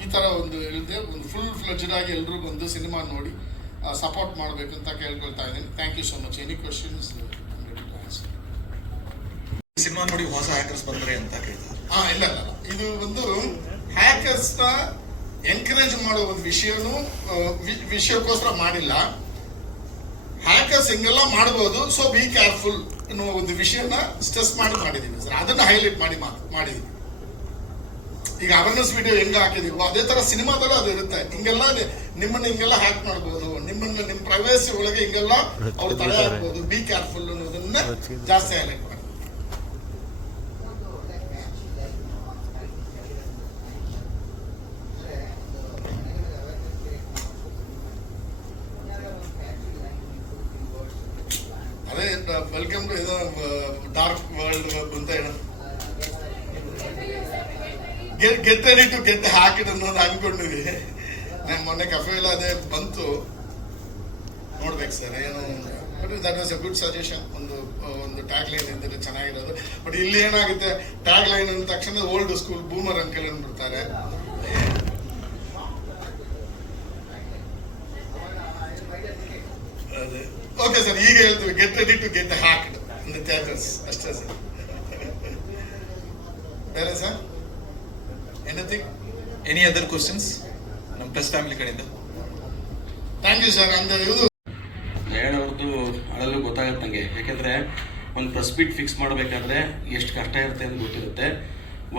ಈ ಥರ ಒಂದು ಹೇಳಿದೆ, ಒಂದು ಫುಲ್ ಫ್ಲೆಡ್ಜೆಡ್ ಆಗಿ ಎಲ್ಲರೂ ಬಂದು ಸಿನಿಮಾ ನೋಡಿ ಸಪೋರ್ಟ್ ಮಾಡಬೇಕು ಅಂತ ಕೇಳ್ಕೊಳ್ತಾ ಇದ್ದೀನಿ. Thank you so much. Any questions? Cinema ನೋಡಿ ಹೊಸ ಹ್ಯಾಕರ್ಸ್ ಬಂದ್ರೆ ಅಂತ ಕೇಳ್ತಾರೆ. ಇಲ್ಲ, ಇದು ಒಂದು ಹ್ಯಾಕರ್ಸ್ನ ಎನ್ಕರೇಜ್ ಮಾಡೋ ಒಂದು ವಿಷಯಕ್ಕೋಸ್ಕರ ಮಾಡಿಲ್ಲ. ಹ್ಯಾಕರ್ಸ್ ಹಿಂಗೆಲ್ಲ ಮಾಡ್ಬೋದು, ಸೊ ಬಿ ಕೇರ್ಫುಲ್ ಎನ್ನುವ ಒಂದು ವಿಷಯನ ಸ್ಟ್ರೆಸ್ ಮಾಡಿ ಮಾಡಿದ್ದೀವಿ ಸರ್. ಅದನ್ನ ಹೈಲೈಟ್ ಮಾಡಿದ್ದೀವಿ. ಈಗ ಅವೇರ್ನೆಸ್ ವಿಡಿಯೋ ಹೆಂಗ ಹಾಕಿದೀವೋ ಅದೇ ತರ ಸಿನಿಮಾದಲ್ಲೂ ಅದು ಇರುತ್ತೆ. ಹಿಂಗೆಲ್ಲ ನಿಮ್ಮನ್ನ ಹಿಂಗೆಲ್ಲ ಹ್ಯಾಕ್ ಮಾಡ್ಬೋದು, ನಿಮ್ಮ ಪ್ರೈವೇಸಿ ಒಳಗೆ ಹಿಂಗೆಲ್ಲ ಅವ್ರು ತಡೆ ಹಾಕ್ಬೋದು, ಬಿ ಕೇರ್ಫುಲ್ ಅನ್ನೋದನ್ನ ಜಾಸ್ತಿ ಹೈಲೈಟ್ ಮಾಡಿ. ಅದೇ ವೆಲ್ಕಮ್ ಟು ಇದು ಡಾರ್ಕ್ ವರ್ಲ್ಡ್ ಅಂತ ಹೇಳ, ಗೆಟ್ ರೆಡಿ ಟು ಗೆಟ್ ಹಾಕಿಡ್ ಅನ್ನೋದು ಅನ್ಕೊಂಡಿವಿ. ನಾನು ಮೊನ್ನೆ ಕಫೇಲ್ ಅದೇ ಬಂತು, ನೋಡ್ಬೇಕು ಸರ್ ಏನು. But that was a good suggestion. ಒಂದು ಟ್ಯಾಗ್ ಲೈನ್ ಇದ್ದರೆ ಚೆನ್ನಾಗಿರೋದು. ಬಟ್ ಇಲ್ಲಿ ಏನಾಗುತ್ತೆ, ಟ್ಯಾಗ್ ಲೈನ್ ಅಂದ ತಕ್ಷಣ ಓಲ್ಡ್ ಸ್ಕೂಲ್ ಬೂಮರ್ ಅಂಕಲ್ ಅಂದ್ಬಿಡ್ತಾರೆ. ಅದೇ ಓಕೆ ಸರ್, ಈಗ ಹೇಳ್ತೀವಿ get ready to get hacked in the theatres ಅಷ್ಟೇ ಸರ್. ಬೇರೆ sir anything? Any other questions ನಮ್ಮ ಪ್ರೆಸ್ ಫ್ಯಾಮಿಲಿ ಕಡೆಯಿಂದ? Thank you sir. ಅಂದ್ರೆ ಇದು ಹೇಳೋರ್ದು ಅಳಲು ಗೊತ್ತಾಗುತ್ತೆ ನನಗೆ. ಯಾಕೆಂದರೆ ಒಂದು ಪ್ರೆಸ್ ಮೀಟ್ ಫಿಕ್ಸ್ ಮಾಡಬೇಕಾದ್ರೆ ಎಷ್ಟು ಕಷ್ಟ ಇರುತ್ತೆ ಅಂತ ಗೊತ್ತಿರುತ್ತೆ.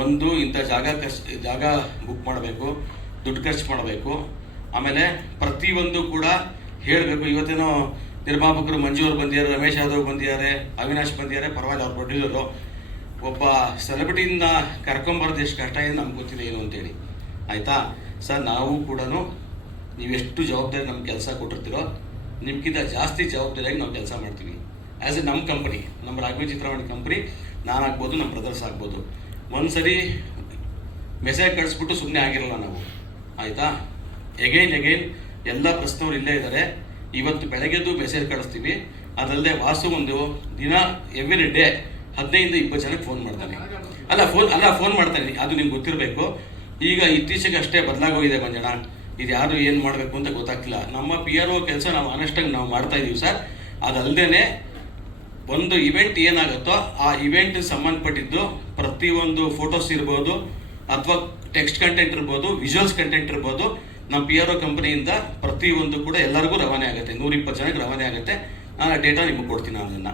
ಒಂದು ಇಂಥ ಜಾಗ ಬುಕ್ ಮಾಡಬೇಕು, ದುಡ್ಡು ಖರ್ಚು ಮಾಡಬೇಕು, ಆಮೇಲೆ ಪ್ರತಿಯೊಂದು ಕೂಡ ಹೇಳಬೇಕು. ಇವತ್ತೇನೋ ನಿರ್ಮಾಪಕರು ಮಂಜು ಅವ್ರು ಬಂದಿದ್ದಾರೆ, ರಮೇಶ್ ಯಾದವ್ ಬಂದಿದ್ದಾರೆ, ಅವಿನಾಶ್ ಬಂದಿದ್ದಾರೆ, ಪರವಾಗಿಲ್ಲ ಅವ್ರ ಪ್ರೊಡ್ಯೂಸರು. ಒಬ್ಬ ಸೆಲೆಬ್ರಿಟಿಯಿಂದ ಕರ್ಕೊಂಬರೋದು ಎಷ್ಟು ಕಷ್ಟ ಇದೆ ನಮ್ಗೆ ಗೊತ್ತಿದೆ ಏನು ಅಂತೇಳಿ, ಆಯಿತಾ ಸರ್. ನಾವು ಕೂಡ ನೀವೆಷ್ಟು ಜವಾಬ್ದಾರಿ ನಮ್ಗೆ ಕೆಲಸ ಕೊಟ್ಟಿರ್ತೀರೋ ನಿಮ್ಗಿಂತ ಜಾಸ್ತಿ ಜವಾಬ್ದಾರಿಯಾಗಿ ನಾವು ಕೆಲಸ ಮಾಡ್ತೀವಿ. ಆ್ಯಸ್ ಎ ನಮ್ಮ ಕಂಪನಿ, ನಮ್ಮ ರಾಘವೇಂದ್ರ ಚಿತ್ರವಾಣಿ ಕಂಪ್ನಿ, ನಾನು ಆಗ್ಬೋದು, ನಮ್ಮ ಬ್ರದರ್ಸ್ ಆಗ್ಬೋದು. ಒಂದು ಸರಿ ಮೆಸೇಜ್ ಕಳಿಸ್ಬಿಟ್ಟು ಸುಮ್ಮನೆ ಆಗಿರಲ್ಲ ನಾವು, ಆಯಿತಾ. ಎಗೈನ್ ಎಲ್ಲ ಪ್ರಶ್ನವ್ರು ಇಲ್ಲೇ ಇದ್ದಾರೆ. ಇವತ್ತು ಬೆಳಗ್ಗೆದ್ದು ಮೆಸೇಜ್ ಕಳಿಸ್ತೀವಿ. ಅದಲ್ಲದೆ ವಾಸು ಒಂದು ದಿನ ಎವ್ರಿ ಡೇ 15-20 ಜನಕ್ಕೆ ಫೋನ್ ಮಾಡ್ತಾನೆ. ಫೋನ್ ಮಾಡ್ತಾನೆ, ಅದು ನಿಮ್ಗೆ ಗೊತ್ತಿರಬೇಕು. ಈಗ ಇತ್ತೀಚೆಗೆ ಅಷ್ಟೇ ಬದಲಾಗೋಗಿದೆ ಮಂಜಣ್ಣ, ಇದು ಯಾರು ಏನು ಮಾಡಬೇಕು ಅಂತ ಗೊತ್ತಾಗ್ತಿಲ್ಲ. ನಮ್ಮ PRO ಕೆಲಸ ನಾವು ಆನೆಸ್ಟಾಗಿ ನಾವು ಮಾಡ್ತಾ ಇದೀವಿ ಸರ್. ಅದಲ್ಲದೆ ಒಂದು ಇವೆಂಟ್ ಏನಾಗುತ್ತೋ ಆ ಇವೆಂಟ್ ಸಂಬಂಧಪಟ್ಟಿದ್ದು ಪ್ರತಿಯೊಂದು ಫೋಟೋಸ್ ಇರ್ಬೋದು, ಅಥವಾ ಟೆಕ್ಸ್ಟ್ ಕಂಟೆಂಟ್ ಇರ್ಬೋದು, ವಿಜುವಲ್ಸ್ ಕಂಟೆಂಟ್ ಇರ್ಬೋದು, ನಮ್ಮ PRO ಕಂಪನಿಯಿಂದ ಪ್ರತಿಯೊಂದು ಕೂಡ ಎಲ್ಲರಿಗೂ ರವಾನೆ ಆಗುತ್ತೆ. 120 ಜನಕ್ಕೆ ರವಾನೆ ಆಗುತ್ತೆ. ನಾನು ಡೇಟಾ ನಿಮಗೆ ಕೊಡ್ತೀನಿ ಅದನ್ನು.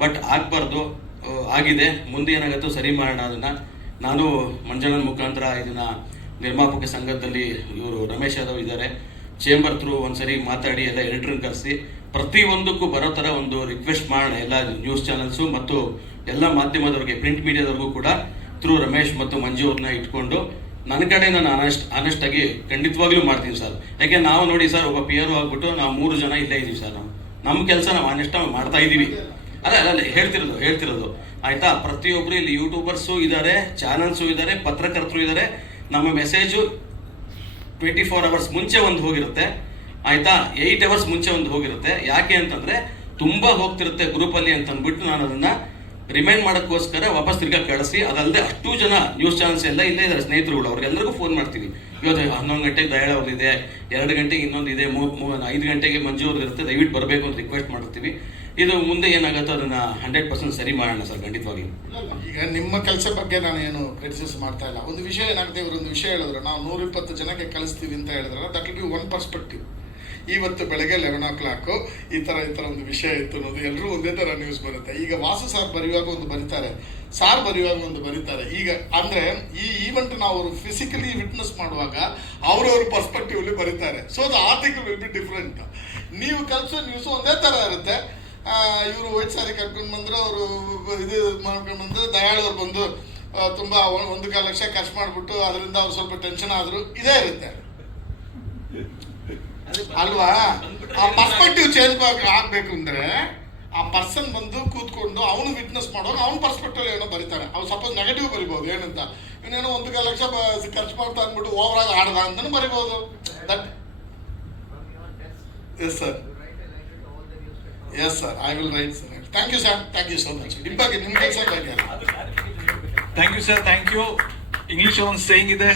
ಬಟ್ ಆಗಬಾರ್ದು, ಆಗಿದೆ. ಮುಂದೆ ಏನಾಗುತ್ತೋ ಸರಿ ಮಾಡೋಣ ಅದನ್ನು. ನಾನು ಮಂಜಣ್ಣನ ಮುಖಾಂತರ ಇದನ್ನು ನಿರ್ಮಾಪಕ ಸಂಘದಲ್ಲಿ ಇವರು ರಮೇಶ್ ಯಾದವ್ ಇದ್ದಾರೆ, ಚೇಂಬರ್ ಥ್ರೂ ಒಂದ್ಸರಿ ಮಾತಾಡಿ ಎಲ್ಲ ಎಡಿಟರ್ನ ಕರೆಸಿ ಪ್ರತಿಯೊಂದಕ್ಕೂ ಬರೋ ಥರ ಒಂದು ರಿಕ್ವೆಸ್ಟ್ ಮಾಡೋಣ. ಎಲ್ಲ ನ್ಯೂಸ್ ಚಾನಲ್ಸು ಮತ್ತು ಎಲ್ಲ ಮಾಧ್ಯಮದವ್ರಿಗೆ, ಪ್ರಿಂಟ್ ಮೀಡಿಯಾದವ್ರಿಗೂ ಕೂಡ ಥ್ರೂ ರಮೇಶ್ ಮತ್ತು ಮಂಜು ಅವ್ರನ್ನ ಇಟ್ಕೊಂಡು ನನ್ನ ಕಡೆ ನಾನು ಆನೆಸ್ಟ್ ಆಗಿ ಖಂಡಿತವಾಗ್ಲೂ ಮಾಡ್ತೀನಿ ಸರ್. ಯಾಕೆ ನಾವು ನೋಡಿ ಸರ್, ಒಬ್ಬ ಪಿ ಆರ್ ಆಗ್ಬಿಟ್ಟು ನಾವು 3 ಜನ ಇಲ್ಲೇ ಇದೀವಿ ಸರ್. ನಮ್ಮ ಕೆಲಸ ನಾವು ಆನೆಸ್ಟ್ ಮಾಡ್ತಾ ಇದ್ದೀವಿ. ಅಲ್ಲ ಹೇಳ್ತಿರೋದು ಆಯ್ತಾ. ಪ್ರತಿಯೊಬ್ಬರು ಇಲ್ಲಿ ಯೂಟ್ಯೂಬರ್ಸು ಇದ್ದಾರೆ, ಚಾನಲ್ಸು ಇದ್ದಾರೆ, ಪತ್ರಕರ್ತರು ಇದ್ದಾರೆ. ನಮ್ಮ ಮೆಸೇಜು 24 ಅವರ್ಸ್ ಮುಂಚೆ ಒಂದು ಹೋಗಿರುತ್ತೆ ಆಯ್ತಾ, 8 ಅವರ್ಸ್ ಮುಂಚೆ ಒಂದು ಹೋಗಿರುತ್ತೆ. ಯಾಕೆ ಅಂತಂದ್ರೆ ತುಂಬಾ ಹೋಗ್ತಿರುತ್ತೆ ಗ್ರೂಪಲ್ಲಿ ಅಂತ ಅಂದ್ಬಿಟ್ಟು ನಾನು ಅದನ್ನ ರಿಮೈಂಡ್ ಮಾಡೋಕ್ಕೋಸ್ಕರ ವಾಪಸ್ ತಿರ್ಗಾ ಕಳಿಸಿ. ಅದಲ್ಲದೆ ಅಷ್ಟು ಜನ ನ್ಯೂಸ್ ಚಾನಲ್ಸ್ ಎಲ್ಲ ಇಲ್ಲೇ ಇದ್ದಾರೆ ಸ್ನೇಹಿತರುಗಳು, ಅವ್ರಿಗೆಲ್ಲರಿಗೂ ಫೋನ್ ಮಾಡ್ತೀವಿ. ಇವತ್ತು 11 ಗಂಟೆಗೆ ದಯಾಳ ಅವ್ರದ್ದಿದೆ, 2 ಗಂಟೆಗೆ ಇನ್ನೊಂದು ಇದೆ, 5 ಗಂಟೆಗೆ ಮಂಜು ಅವ್ರದ್ದು ಇರುತ್ತೆ. ದಯವಿಟ್ಟು ಬರಬೇಕು ಅಂತ ರಿಕ್ವೆಸ್ಟ್ ಮಾಡ್ತೀವಿ. ಇದು ಮುಂದೆ ಏನಾಗುತ್ತೋ ಅದನ್ನ 100% ಸರಿ ಮಾಡೋಣ ಸರ್, ಖಂಡಿತವಾಗಿ. ಈಗ ನಿಮ್ಮ ಕೆಲಸ ಬಗ್ಗೆ ನಾನು ಏನು ಕ್ರಿಟಿಸೈಸ್ ಮಾಡ್ತಾ ಇಲ್ಲ. ಒಂದು ವಿಷಯ ಏನಾಗುತ್ತೆ, ಇವರೊಂದು ವಿಷಯ ಹೇಳಿದ್ರು, ನಾವು 120 ಜನಕ್ಕೆ ಕಳಿಸ್ತೀವಿ ಅಂತ ಹೇಳಿದ್ರೆ that will be one perspective. ಇವತ್ತು ಬೆಳಗ್ಗೆ 11 o'clock ಈ ಥರ ಒಂದು ವಿಷಯ ಇತ್ತು ಅನ್ನೋದು ಎಲ್ಲರೂ ಒಂದೇ ಥರ ನ್ಯೂಸ್ ಬರುತ್ತೆ. ಈಗ ವಾಸು ಸಾರ್ ಬರೆಯುವಾಗ ಒಂದು ಬರೀತಾರೆ, ಸಾರ್ ಬರೆಯುವಾಗ ಒಂದು ಬರೀತಾರೆ. ಈಗ ಅಂದರೆ ಈ ಈವೆಂಟ್ ನಾವು ಫಿಸಿಕಲಿ ವಿಟ್ನೆಸ್ ಮಾಡುವಾಗ ಅವರವ್ರ ಪರ್ಸ್ಪೆಕ್ಟಿವ್ಲಿ ಬರೀತಾರೆ. So the article will be different. ನೀವು ಕಲಿಸೋ ನ್ಯೂಸು ಒಂದೇ ಥರ ಇರುತ್ತೆ. ಇವರು ವೈಟ್ ಸಾರಿ ಕರ್ಕೊಂಡು ಬಂದರು, ಅವರು ಇದು ಮಾಡ್ಕೊಂಡು ಬಂದು ದಯಾಳವ್ರು ಬಂದು ತುಂಬ 1 ಲಕ್ಷ ಖರ್ಚು ಮಾಡಿಬಿಟ್ಟು ಅದರಿಂದ ಅವ್ರು ಸ್ವಲ್ಪ ಟೆನ್ಷನ್ ಆದರು, ಇದೇ ಇರುತ್ತೆ ಅಲ್ವಾ. ಆ ಪರ್ಸ್ಪೆಕ್ಟಿವ್ ಚೇಂಜ್ ಆಗಬೇಕು ಅಂದರೆ ಆ ಪರ್ಸನ್ ಬಂದು ಕೂತ್ಕೊಂಡು ಅವನು ವಿಟ್ನೆಸ್ ಮಾಡುವಾಗ ಅವ್ನ ಪರ್ಸ್ಪೆಕ್ಟಿವ್ ಏನೋ ಬರೀತಾರೆ. ಅವ್ರು ಸಪೋಸ್ ನೆಗೆಟಿವ್ ಬರಿಬೋದು, ಏನಂತ ಇವನೇನೋ 1 ಲಕ್ಷ ಖರ್ಚು ಮಾಡ್ತಾ ಅಂದ್ಬಿಟ್ಟು ಓವರಾಗಿ ಆಡ್ದ ಅಂತಲೂ ಬರಿಬೋದು. That yes sir, yes sir, I will write sir. Thank you sir, thank you so much. ನಿಮ್ಮ ಬಗ್ಗೆ ನಿಮ್ಮ ಕೆಲಸ ಬಗ್ಗೆ. Thank you sir, thank you. English ಒಂದು ಸೇಯಿಂಗ್ ಇದೆ,